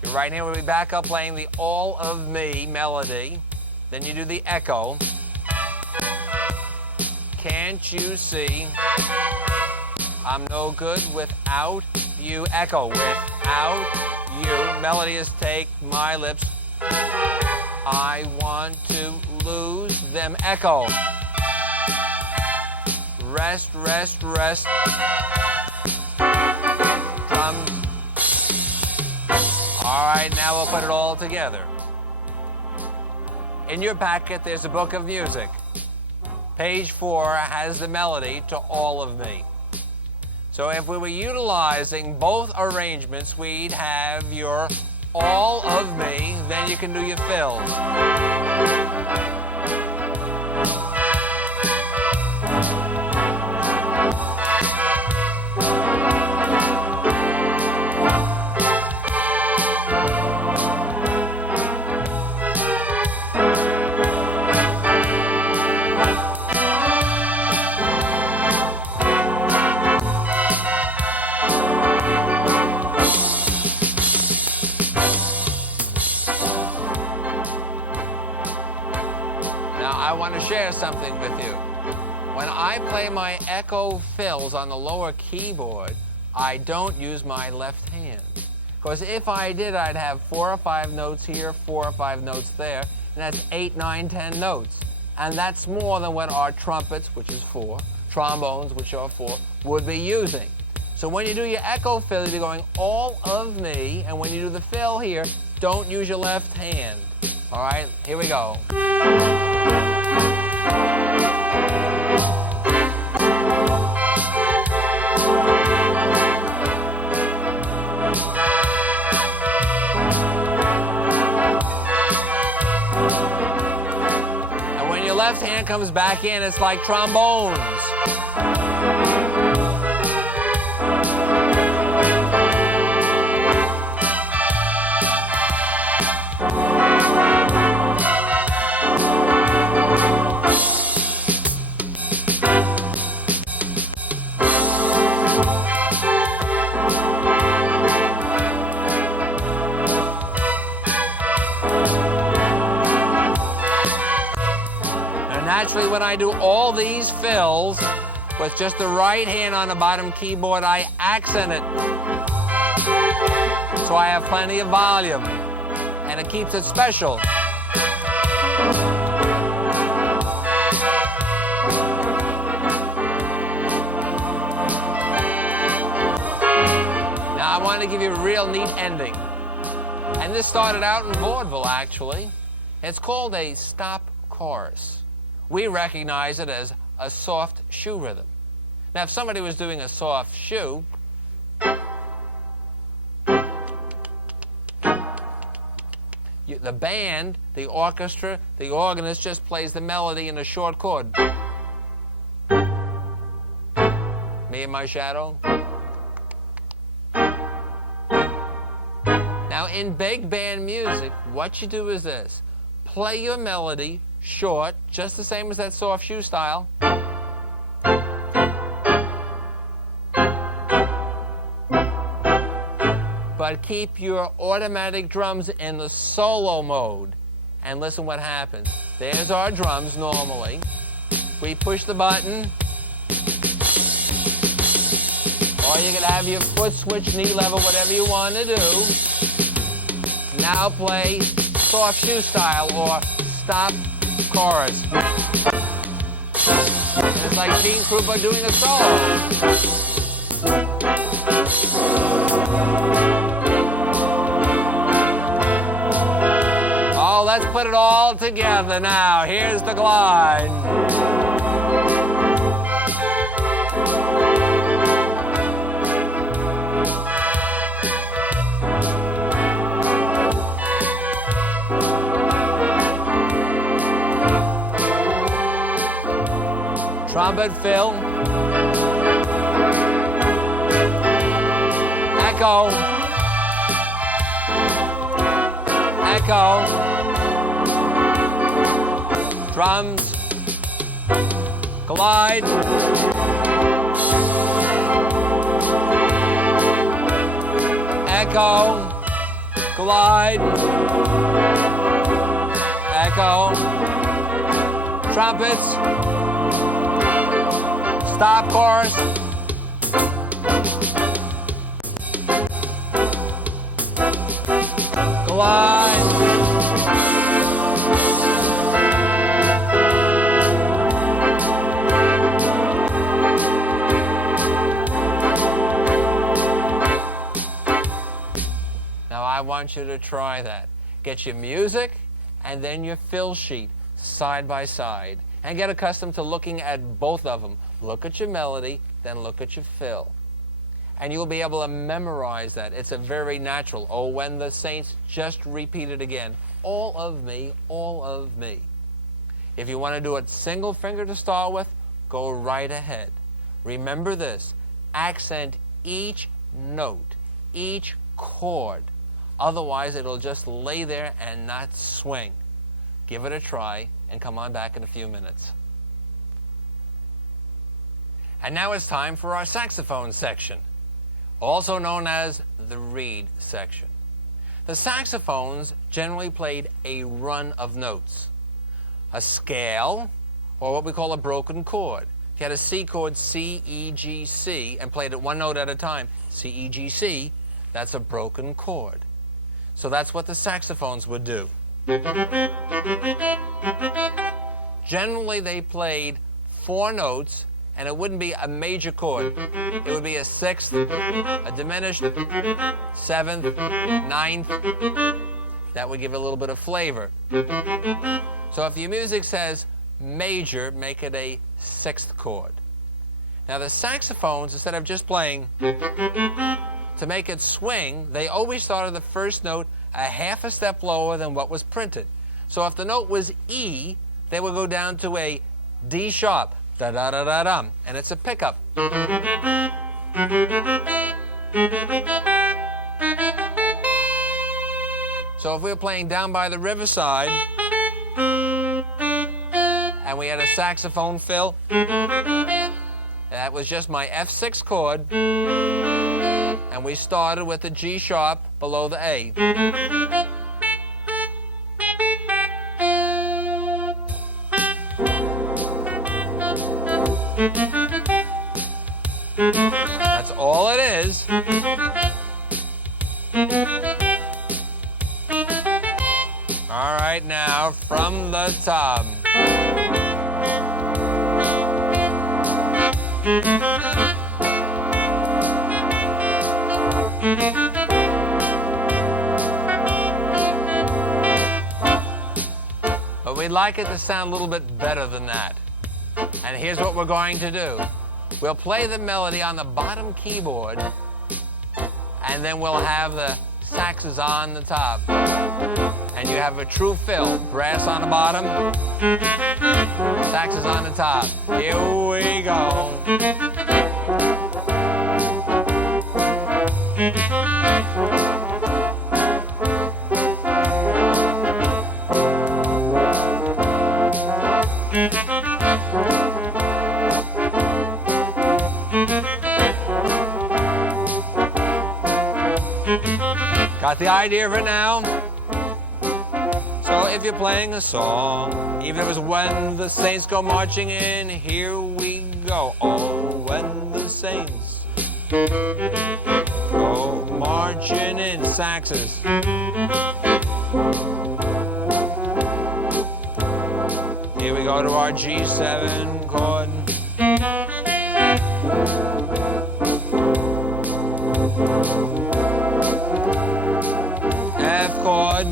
Your right hand will be back up playing the All of Me melody. Then you do the echo. Can't you see I'm no good without you? Echo. Without you. Melody is take my lips. I want to lose them. Echo. Rest, rest, rest. Drum. All right, now we'll put it all together. In your packet, there's a book of music. Page 4 has the melody to All of Me. So if we were utilizing both arrangements, we'd have your All of Me, then you can do your fills. I want to share something with you. When I play my echo fills on the lower keyboard, I don't use my left hand. Because if I did, I'd have 4 or 5 notes here, 4 or 5 notes there, and that's 8, 9, 10 notes. And that's more than what our trumpets, which is 4, trombones, which are 4, would be using. So when you do your echo fill, you'll be going All of Me, and when you do the fill here, don't use your left hand. All right, here we go. And when your left hand comes back in, it's like trombones. Naturally, when I do all these fills with just the right hand on the bottom keyboard, I accent it. So I have plenty of volume, and it keeps it special. Now I want to give you a real neat ending. And this started out in vaudeville, actually. It's called a stop chorus. We recognize it as a soft shoe rhythm. Now, if somebody was doing a soft shoe, the band, the orchestra, the organist just plays the melody in a short chord. Me and my shadow. Now, in big band music, what you do is this. Play your melody short, just the same as that soft shoe style. But keep your automatic drums in the solo mode. And listen what happens. There's our drums normally. We push the button. Or you can have your foot switch, knee level, whatever you want to do. Now play soft shoe style or stop chorus. And it's like Gene Krupa doing a solo. Oh, let's put it all together now. Here's the glide. Trumpet fill. Echo. Echo. Drums. Glide. Echo. Glide. Echo. Trumpets. Stop chorus. Glide. Now I want you to try that. Get your music and then your fill sheet side by side. And get accustomed to looking at both of them. Look at your melody, then look at your fill. And you'll be able to memorize that. It's a very natural. Oh, when the saints just repeat it again. All of me, all of me. If you want to do it single finger to start with, go right ahead. Remember this. Accent each note, each chord. Otherwise, it'll just lay there and not swing. Give it a try and come on back in a few minutes. And now it's time for our saxophone section, also known as the reed section. The saxophones generally played a run of notes, a scale, or what we call a broken chord. If you had a C chord, C, E, G, C, and played it one note at a time, C, E, G, C, that's a broken chord. So that's what the saxophones would do. Generally, they played 4 notes, and it wouldn't be a major chord. It would be a 6th, a diminished, 7th, 9th. That would give it a little bit of flavor. So if your music says major, make it a 6th chord. Now the saxophones, instead of just playing, to make it swing, they always started the first note a half a step lower than what was printed. So if the note was E, they would go down to a D sharp, da-da-da-da-dum, and it's a pickup. So if we were playing Down by the Riverside, and we had a saxophone fill, that was just my F6 chord, and we started with the G sharp below the A. All right, now from the top. But we'd like it to sound a little bit better than that. And here's what we're going to do. We'll play the melody on the bottom keyboard, and then we'll have the saxes on the top. And you have a true fill. Brass on the bottom, saxes on the top. Here we go. Got the idea of it now? So if you're playing a song, even if it's When the Saints Go Marching In, here we go. Oh, when the saints go marching in, saxes. Here we go to our G7 chord. F chord.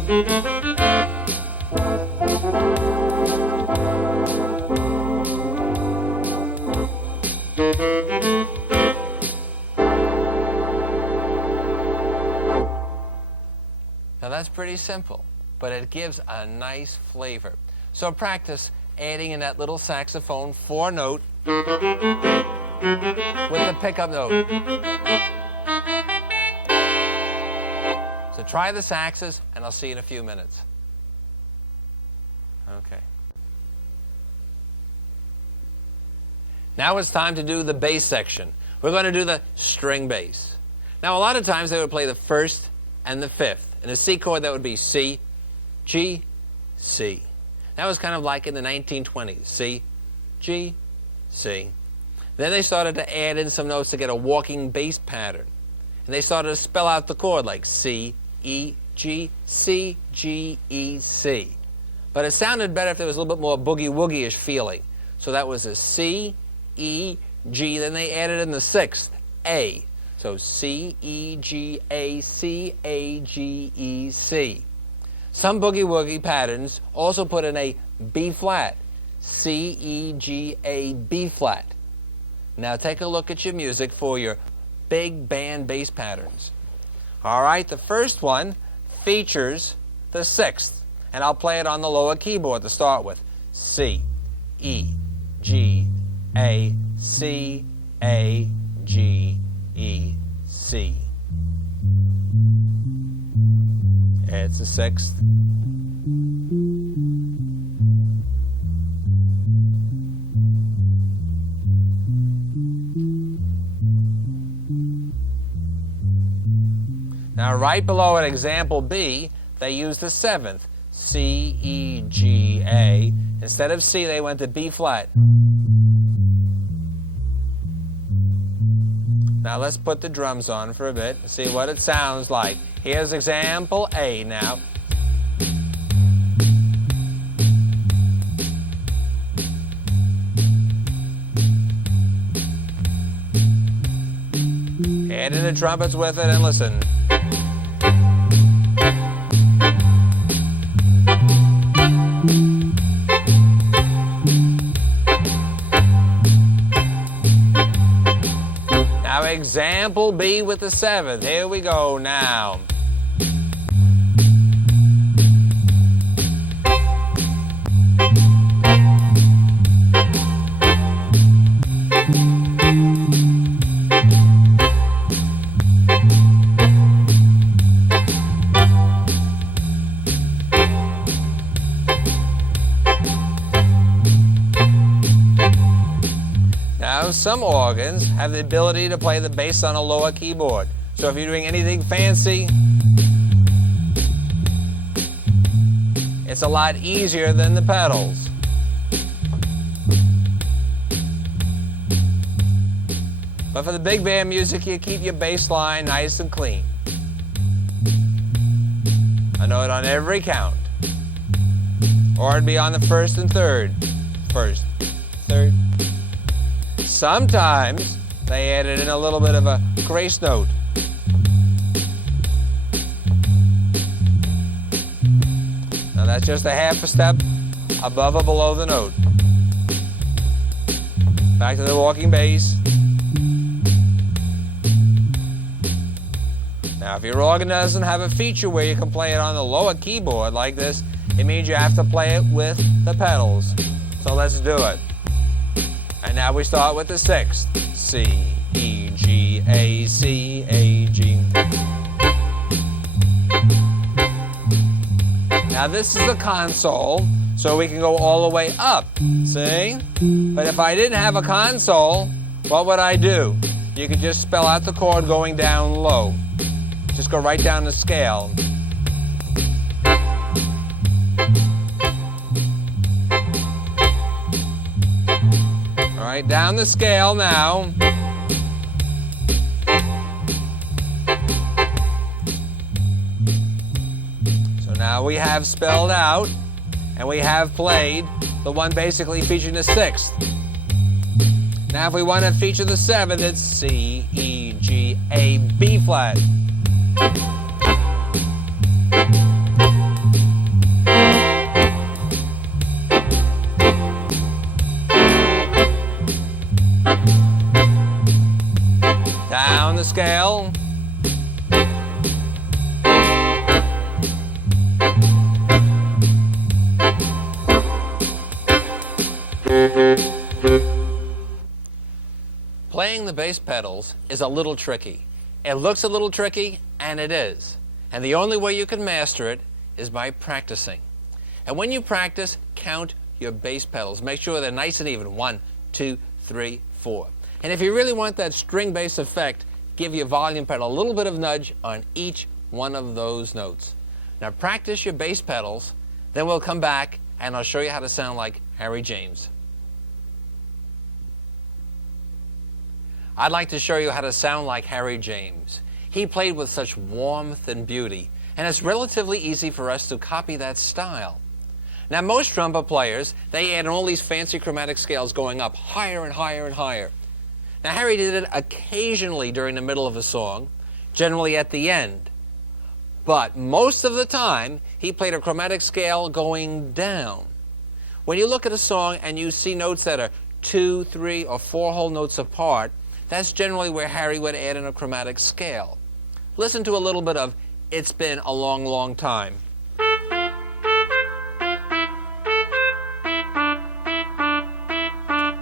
Now that's pretty simple, but it gives a nice flavor. So practice adding in that little saxophone 4-note with the pickup note. So try the saxes, and I'll see you in a few minutes. Okay. Now it's time to do the bass section. We're going to do the string bass. Now a lot of times they would play the first and the fifth. In a C chord, that would be C, G, C. That was kind of like in the 1920s. C, G, C. Then they started to add in some notes to get a walking bass pattern. And they started to spell out the chord like C, E, G, C, G, E, C. But it sounded better if there was a little bit more boogie-woogie-ish feeling. So that was a C, E, G. Then they added in the sixth, A. So C, E, G, A, C, A, G, E, C. Some boogie-woogie patterns also put in a B flat. C, E, G, A, B flat. Now take a look at your music for your big band bass patterns. All right, the first one features the sixth, and I'll play it on the lower keyboard to start with. C, E, G, A, C, A, G, E, C. It's the sixth. Now right below it, example B, they use the seventh. C, E, G, A. Instead of C, they went to B flat. Now let's put the drums on for a bit and see what it sounds like. Here's example A now. Add in the trumpets with it and listen. Now example B with the seventh. Here we go now. Some organs have the ability to play the bass on a lower keyboard. So if you're doing anything fancy, it's a lot easier than the pedals. But for the big band music, you keep your bass line nice and clean. A note on every count. Or it'd be on the first and third. First, third. Sometimes they added in a little bit of a grace note. Now that's just a half a step above or below the note. Back to the walking bass. Now if your organ doesn't have a feature where you can play it on the lower keyboard like this, it means you have to play it with the pedals. So let's do it. And now we start with the sixth. C, E, G, A, C, A, G. Now this is the console, so we can go all the way up, see? But if I didn't have a console, what would I do? You could just spell out the chord going down low. Just go right down the scale. All right, down the scale now. So now we have spelled out and we have played the one basically featuring the sixth. Now if we want to feature the seventh, it's C, E, G, A, B flat. Down the scale. Playing the bass pedals is a little tricky. It looks a little tricky, and it is. And the only way you can master it is by practicing. And when you practice, count your bass pedals. Make sure they're nice and even. 1, 2, 3, 4. And if you really want that string bass effect, give your volume pedal a little bit of nudge on each one of those notes. Now practice your bass pedals, then we'll come back and I'll show you how to sound like Harry James. I'd like to show you how to sound like Harry James. He played with such warmth and beauty, and it's relatively easy for us to copy that style. Now most trumpet players, they add all these fancy chromatic scales going up higher and higher and higher. Now Harry did it occasionally during the middle of a song, generally at the end. But most of the time, he played a chromatic scale going down. When you look at a song and you see notes that are 2, 3, or 4 whole notes apart, that's generally where Harry would add in a chromatic scale. Listen to a little bit of It's Been a Long, Long Time.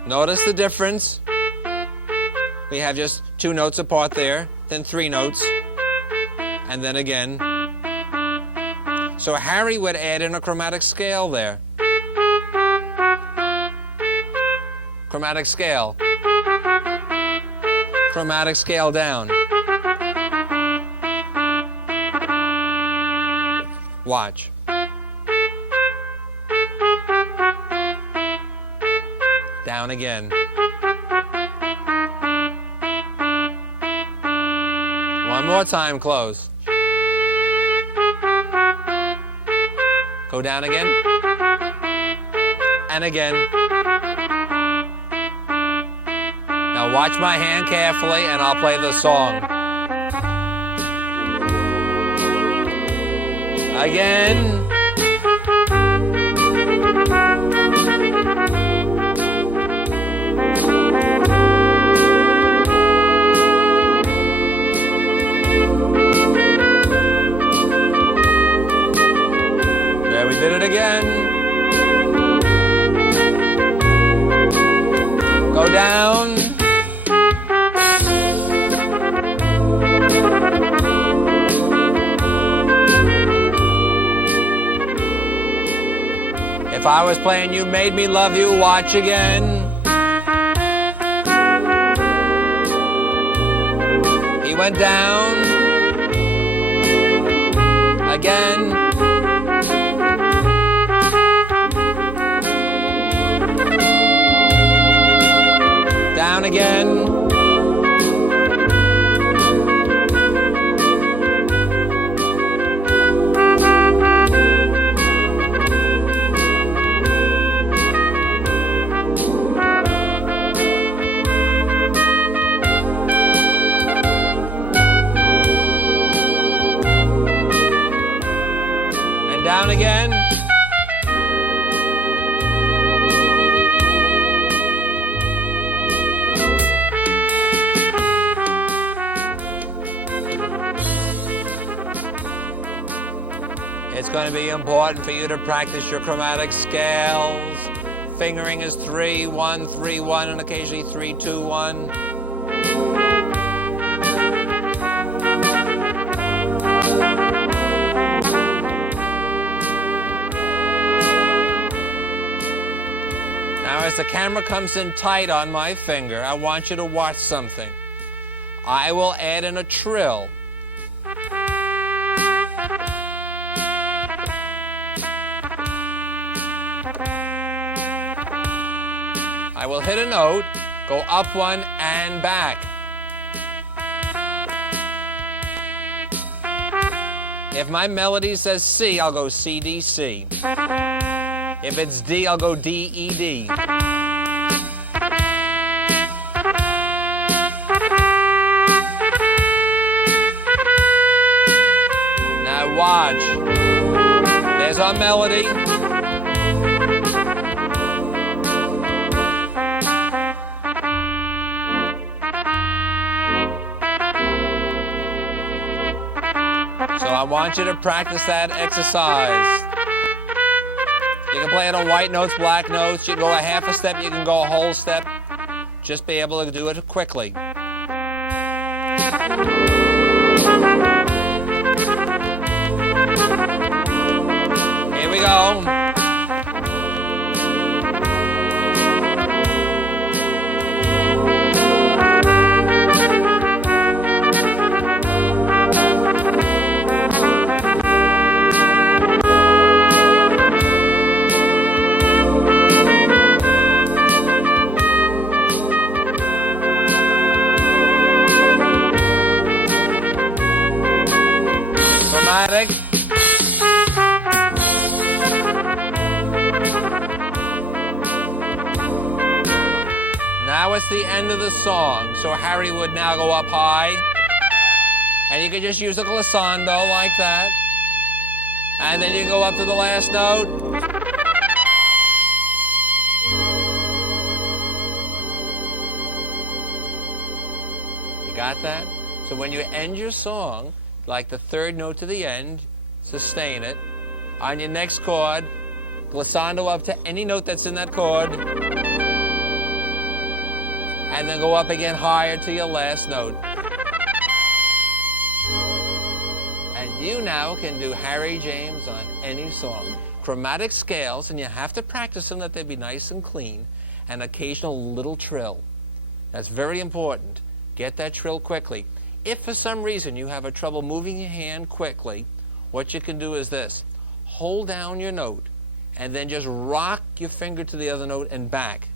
Notice the difference. We have just 2 notes apart there, then 3 notes, and then again. So Harry would add in a chromatic scale there. Chromatic scale. Chromatic scale down. Watch. Down again. One more time, close. Go down again. And again. Now watch my hand carefully and I'll play the song. Again. There we did it again. Go down. If I was playing You Made Me Love You, watch again. He went down. Again. Down again. It's going to be important for you to practice your chromatic scales. Fingering is 3-1, 3-1, and occasionally 3-2-1. Now, as the camera comes in tight on my finger, I want you to watch something. I will add in a trill. I will hit a note, go up one and back. If my melody says C, I'll go C, D, C. If it's D, I'll go D, E, D. Now watch. There's our melody. So I want you to practice that exercise. You can play it on white notes, black notes. You can go a half a step, you can go a whole step. Just be able to do it quickly. Here we go. Chromatic. Now it's the end of the song, so Harry would now go up high, and you can just use a glissando like that, and then you go up to the last note. You got that? So when you end your song, like the third note to the end, sustain it. On your next chord, glissando up to any note that's in that chord, and then go up again higher to your last note. And you now can do Harry James on any song. Chromatic scales, and you have to practice them that they be nice and clean, and occasional little trill. That's very important. Get that trill quickly. If for some reason you have a trouble moving your hand quickly, what you can do is this. Hold down your note and then just rock your finger to the other note and back.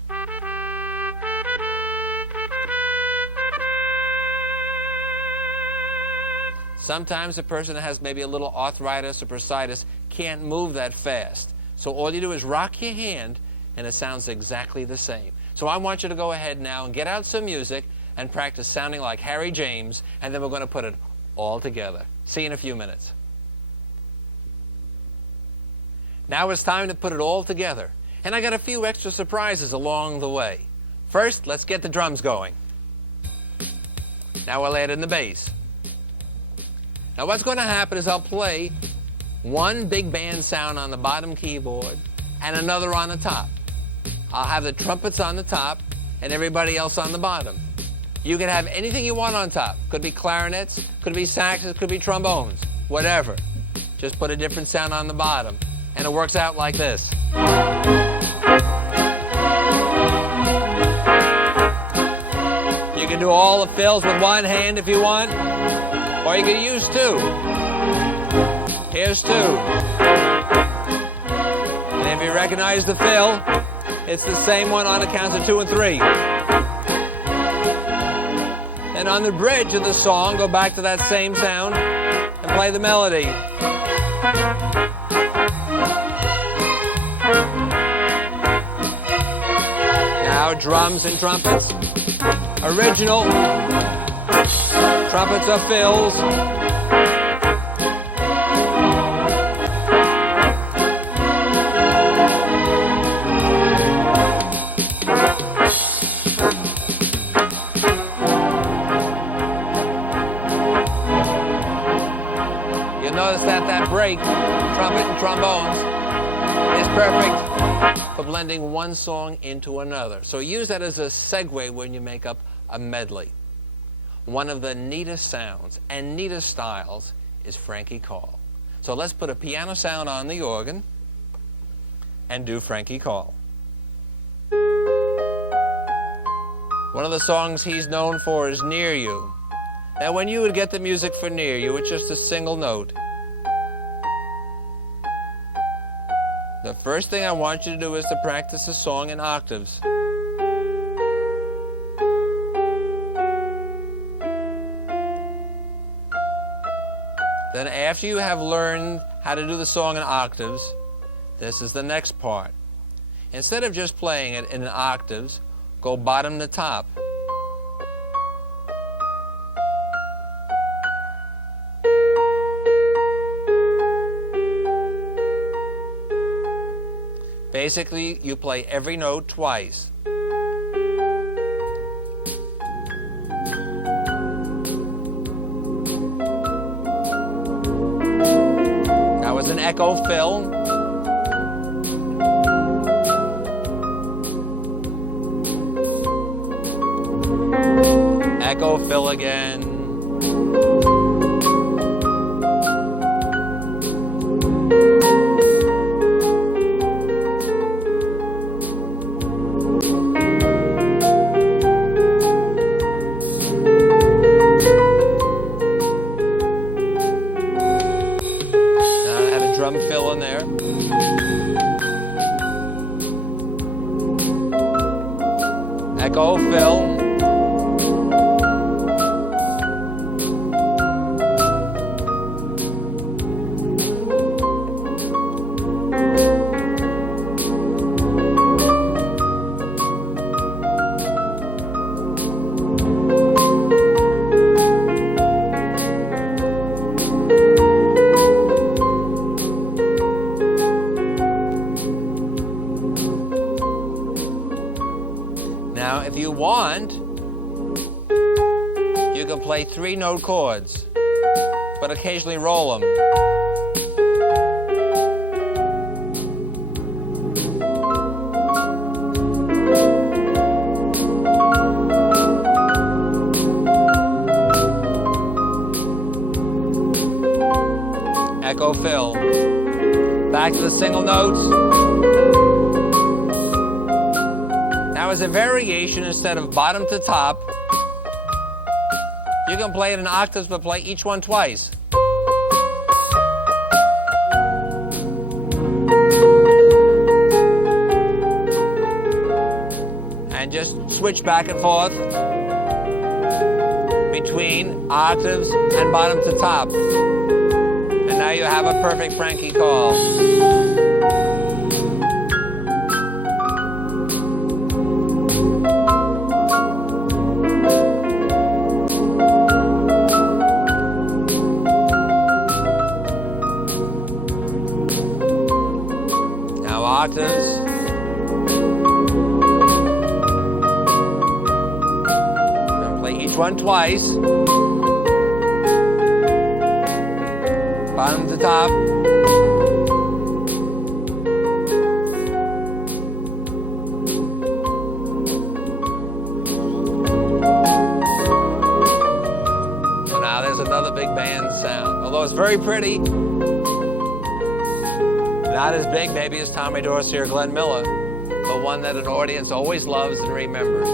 Sometimes a person that has maybe a little arthritis or bursitis can't move that fast. So all you do is rock your hand and it sounds exactly the same. So I want you to go ahead now and get out some music and practice sounding like Harry James, and then we're going to put it all together. See you in a few minutes. Now it's time to put it all together, and I got a few extra surprises along the way. First, let's get the drums going. Now we'll add in the bass. Now what's going to happen is I'll play one big band sound on the bottom keyboard and another on the top. I'll have the trumpets on the top and everybody else on the bottom. You can have anything you want on top. Could be clarinets, could be saxes, could be trombones, whatever. Just put a different sound on the bottom. And it works out like this. You can do all the fills with one hand if you want, or you can use two. Here's two. And if you recognize the fill, it's the same one on the counts of 2 and 3. And on the bridge of the song, go back to that same sound and play the melody. Now drums and trumpets. Original. Trumpets are fills. great. Trumpet and trombones is perfect for blending one song into another. So use that as a segue when you make up a medley. One of the neatest sounds and neatest styles is Frankie Call. So let's put a piano sound on the organ and do Frankie Call. One of the songs he's known for is Near You. Now when you would get the music for Near You, it's just a single note. The first thing I want you to do is to practice the song in octaves. Then after you have learned how to do the song in octaves, this is the next part. Instead of just playing it in octaves, go bottom to top. Basically, you play every note twice. That was an echo fill. Echo fill again. Drum fill in there. Echo fill. Now, if you want, you can play 3-note chords, but occasionally roll them. Echo fill. Back to the single notes. Now, as a variation, instead of bottom to top, you can play it in octaves, but play each one twice. And just switch back and forth between octaves and bottom to top. And now you have a perfect Frankie Call. Octaves. I'm going to play each one twice. Bottom to top. So now there's another big band sound. Although it's very pretty, not as big maybe as Tommy Dorsey or Glenn Miller, but one that an audience always loves and remembers.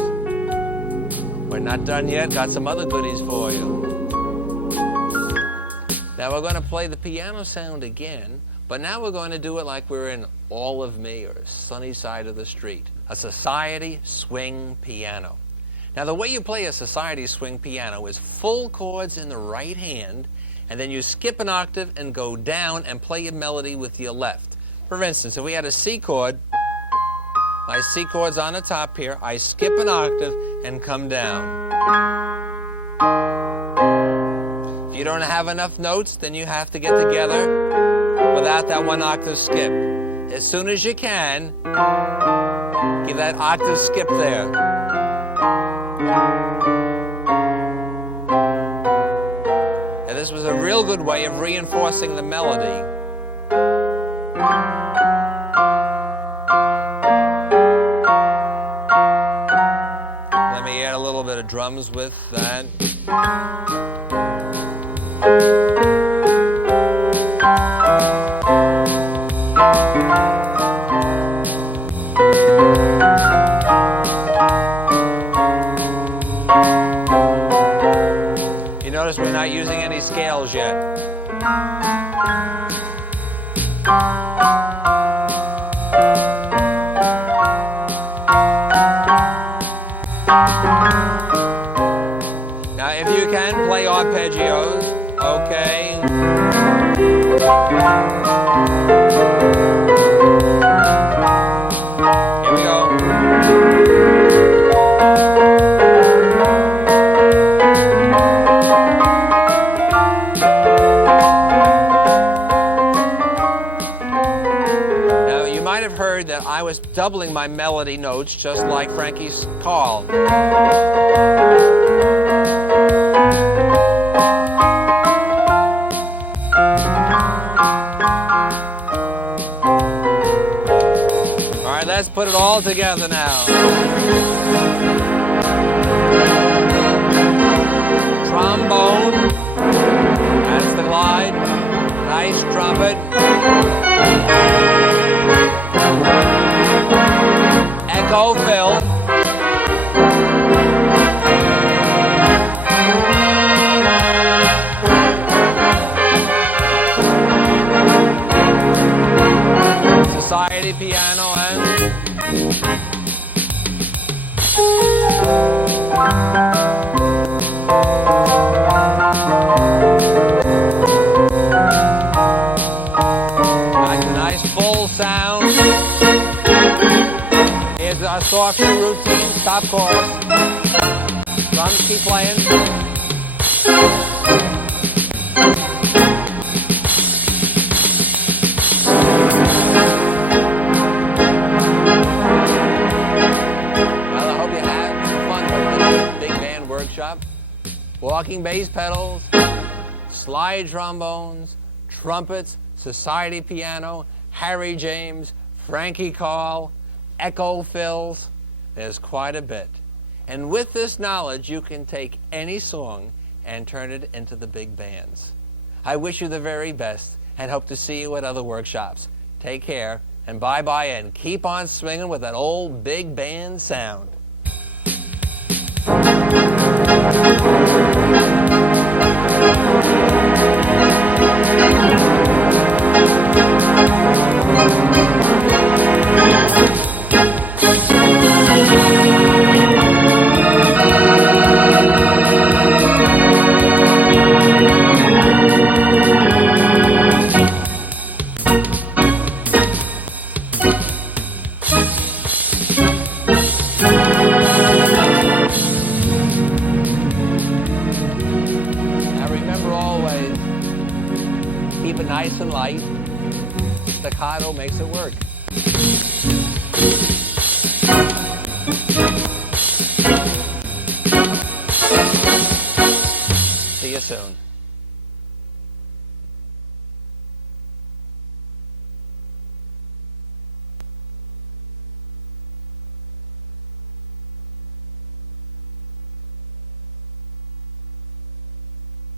We're not done yet, got some other goodies for you. Now we're going to play the piano sound again, but now we're going to do it like we're in All of Me or Sunny Side of the Street, a society swing piano. Now the way you play a society swing piano is full chords in the right hand, and then you skip an octave and go down and play a melody with your left. For instance, if we had a C chord, my C chord's on the top here, I skip an octave and come down. If you don't have enough notes, then you have to get together without that one octave skip. As soon as you can, give that octave skip there. And this was a real good way of reinforcing the melody comes with that. You notice we're not using any scales yet. Now, if you can, play arpeggios, okay. Here we go. Now, you might have heard that I was doubling my melody notes just like Frankie's call. Let's put it all together now. Trombone. That's the glide. Nice trumpet. Echo fill. Society piano and nice full sound. Here's our soft routine, top chorus. Drums keep playing. Walking bass pedals, slide trombones, trumpets, society piano, Harry James, Frankie Carl, echo fills. There's quite a bit. And with this knowledge, you can take any song and turn it into the big bands. I wish you the very best and hope to see you at other workshops. Take care and bye-bye, and keep on swinging with that old big band sound. Keep it nice and light. Staccato makes it work. See you soon.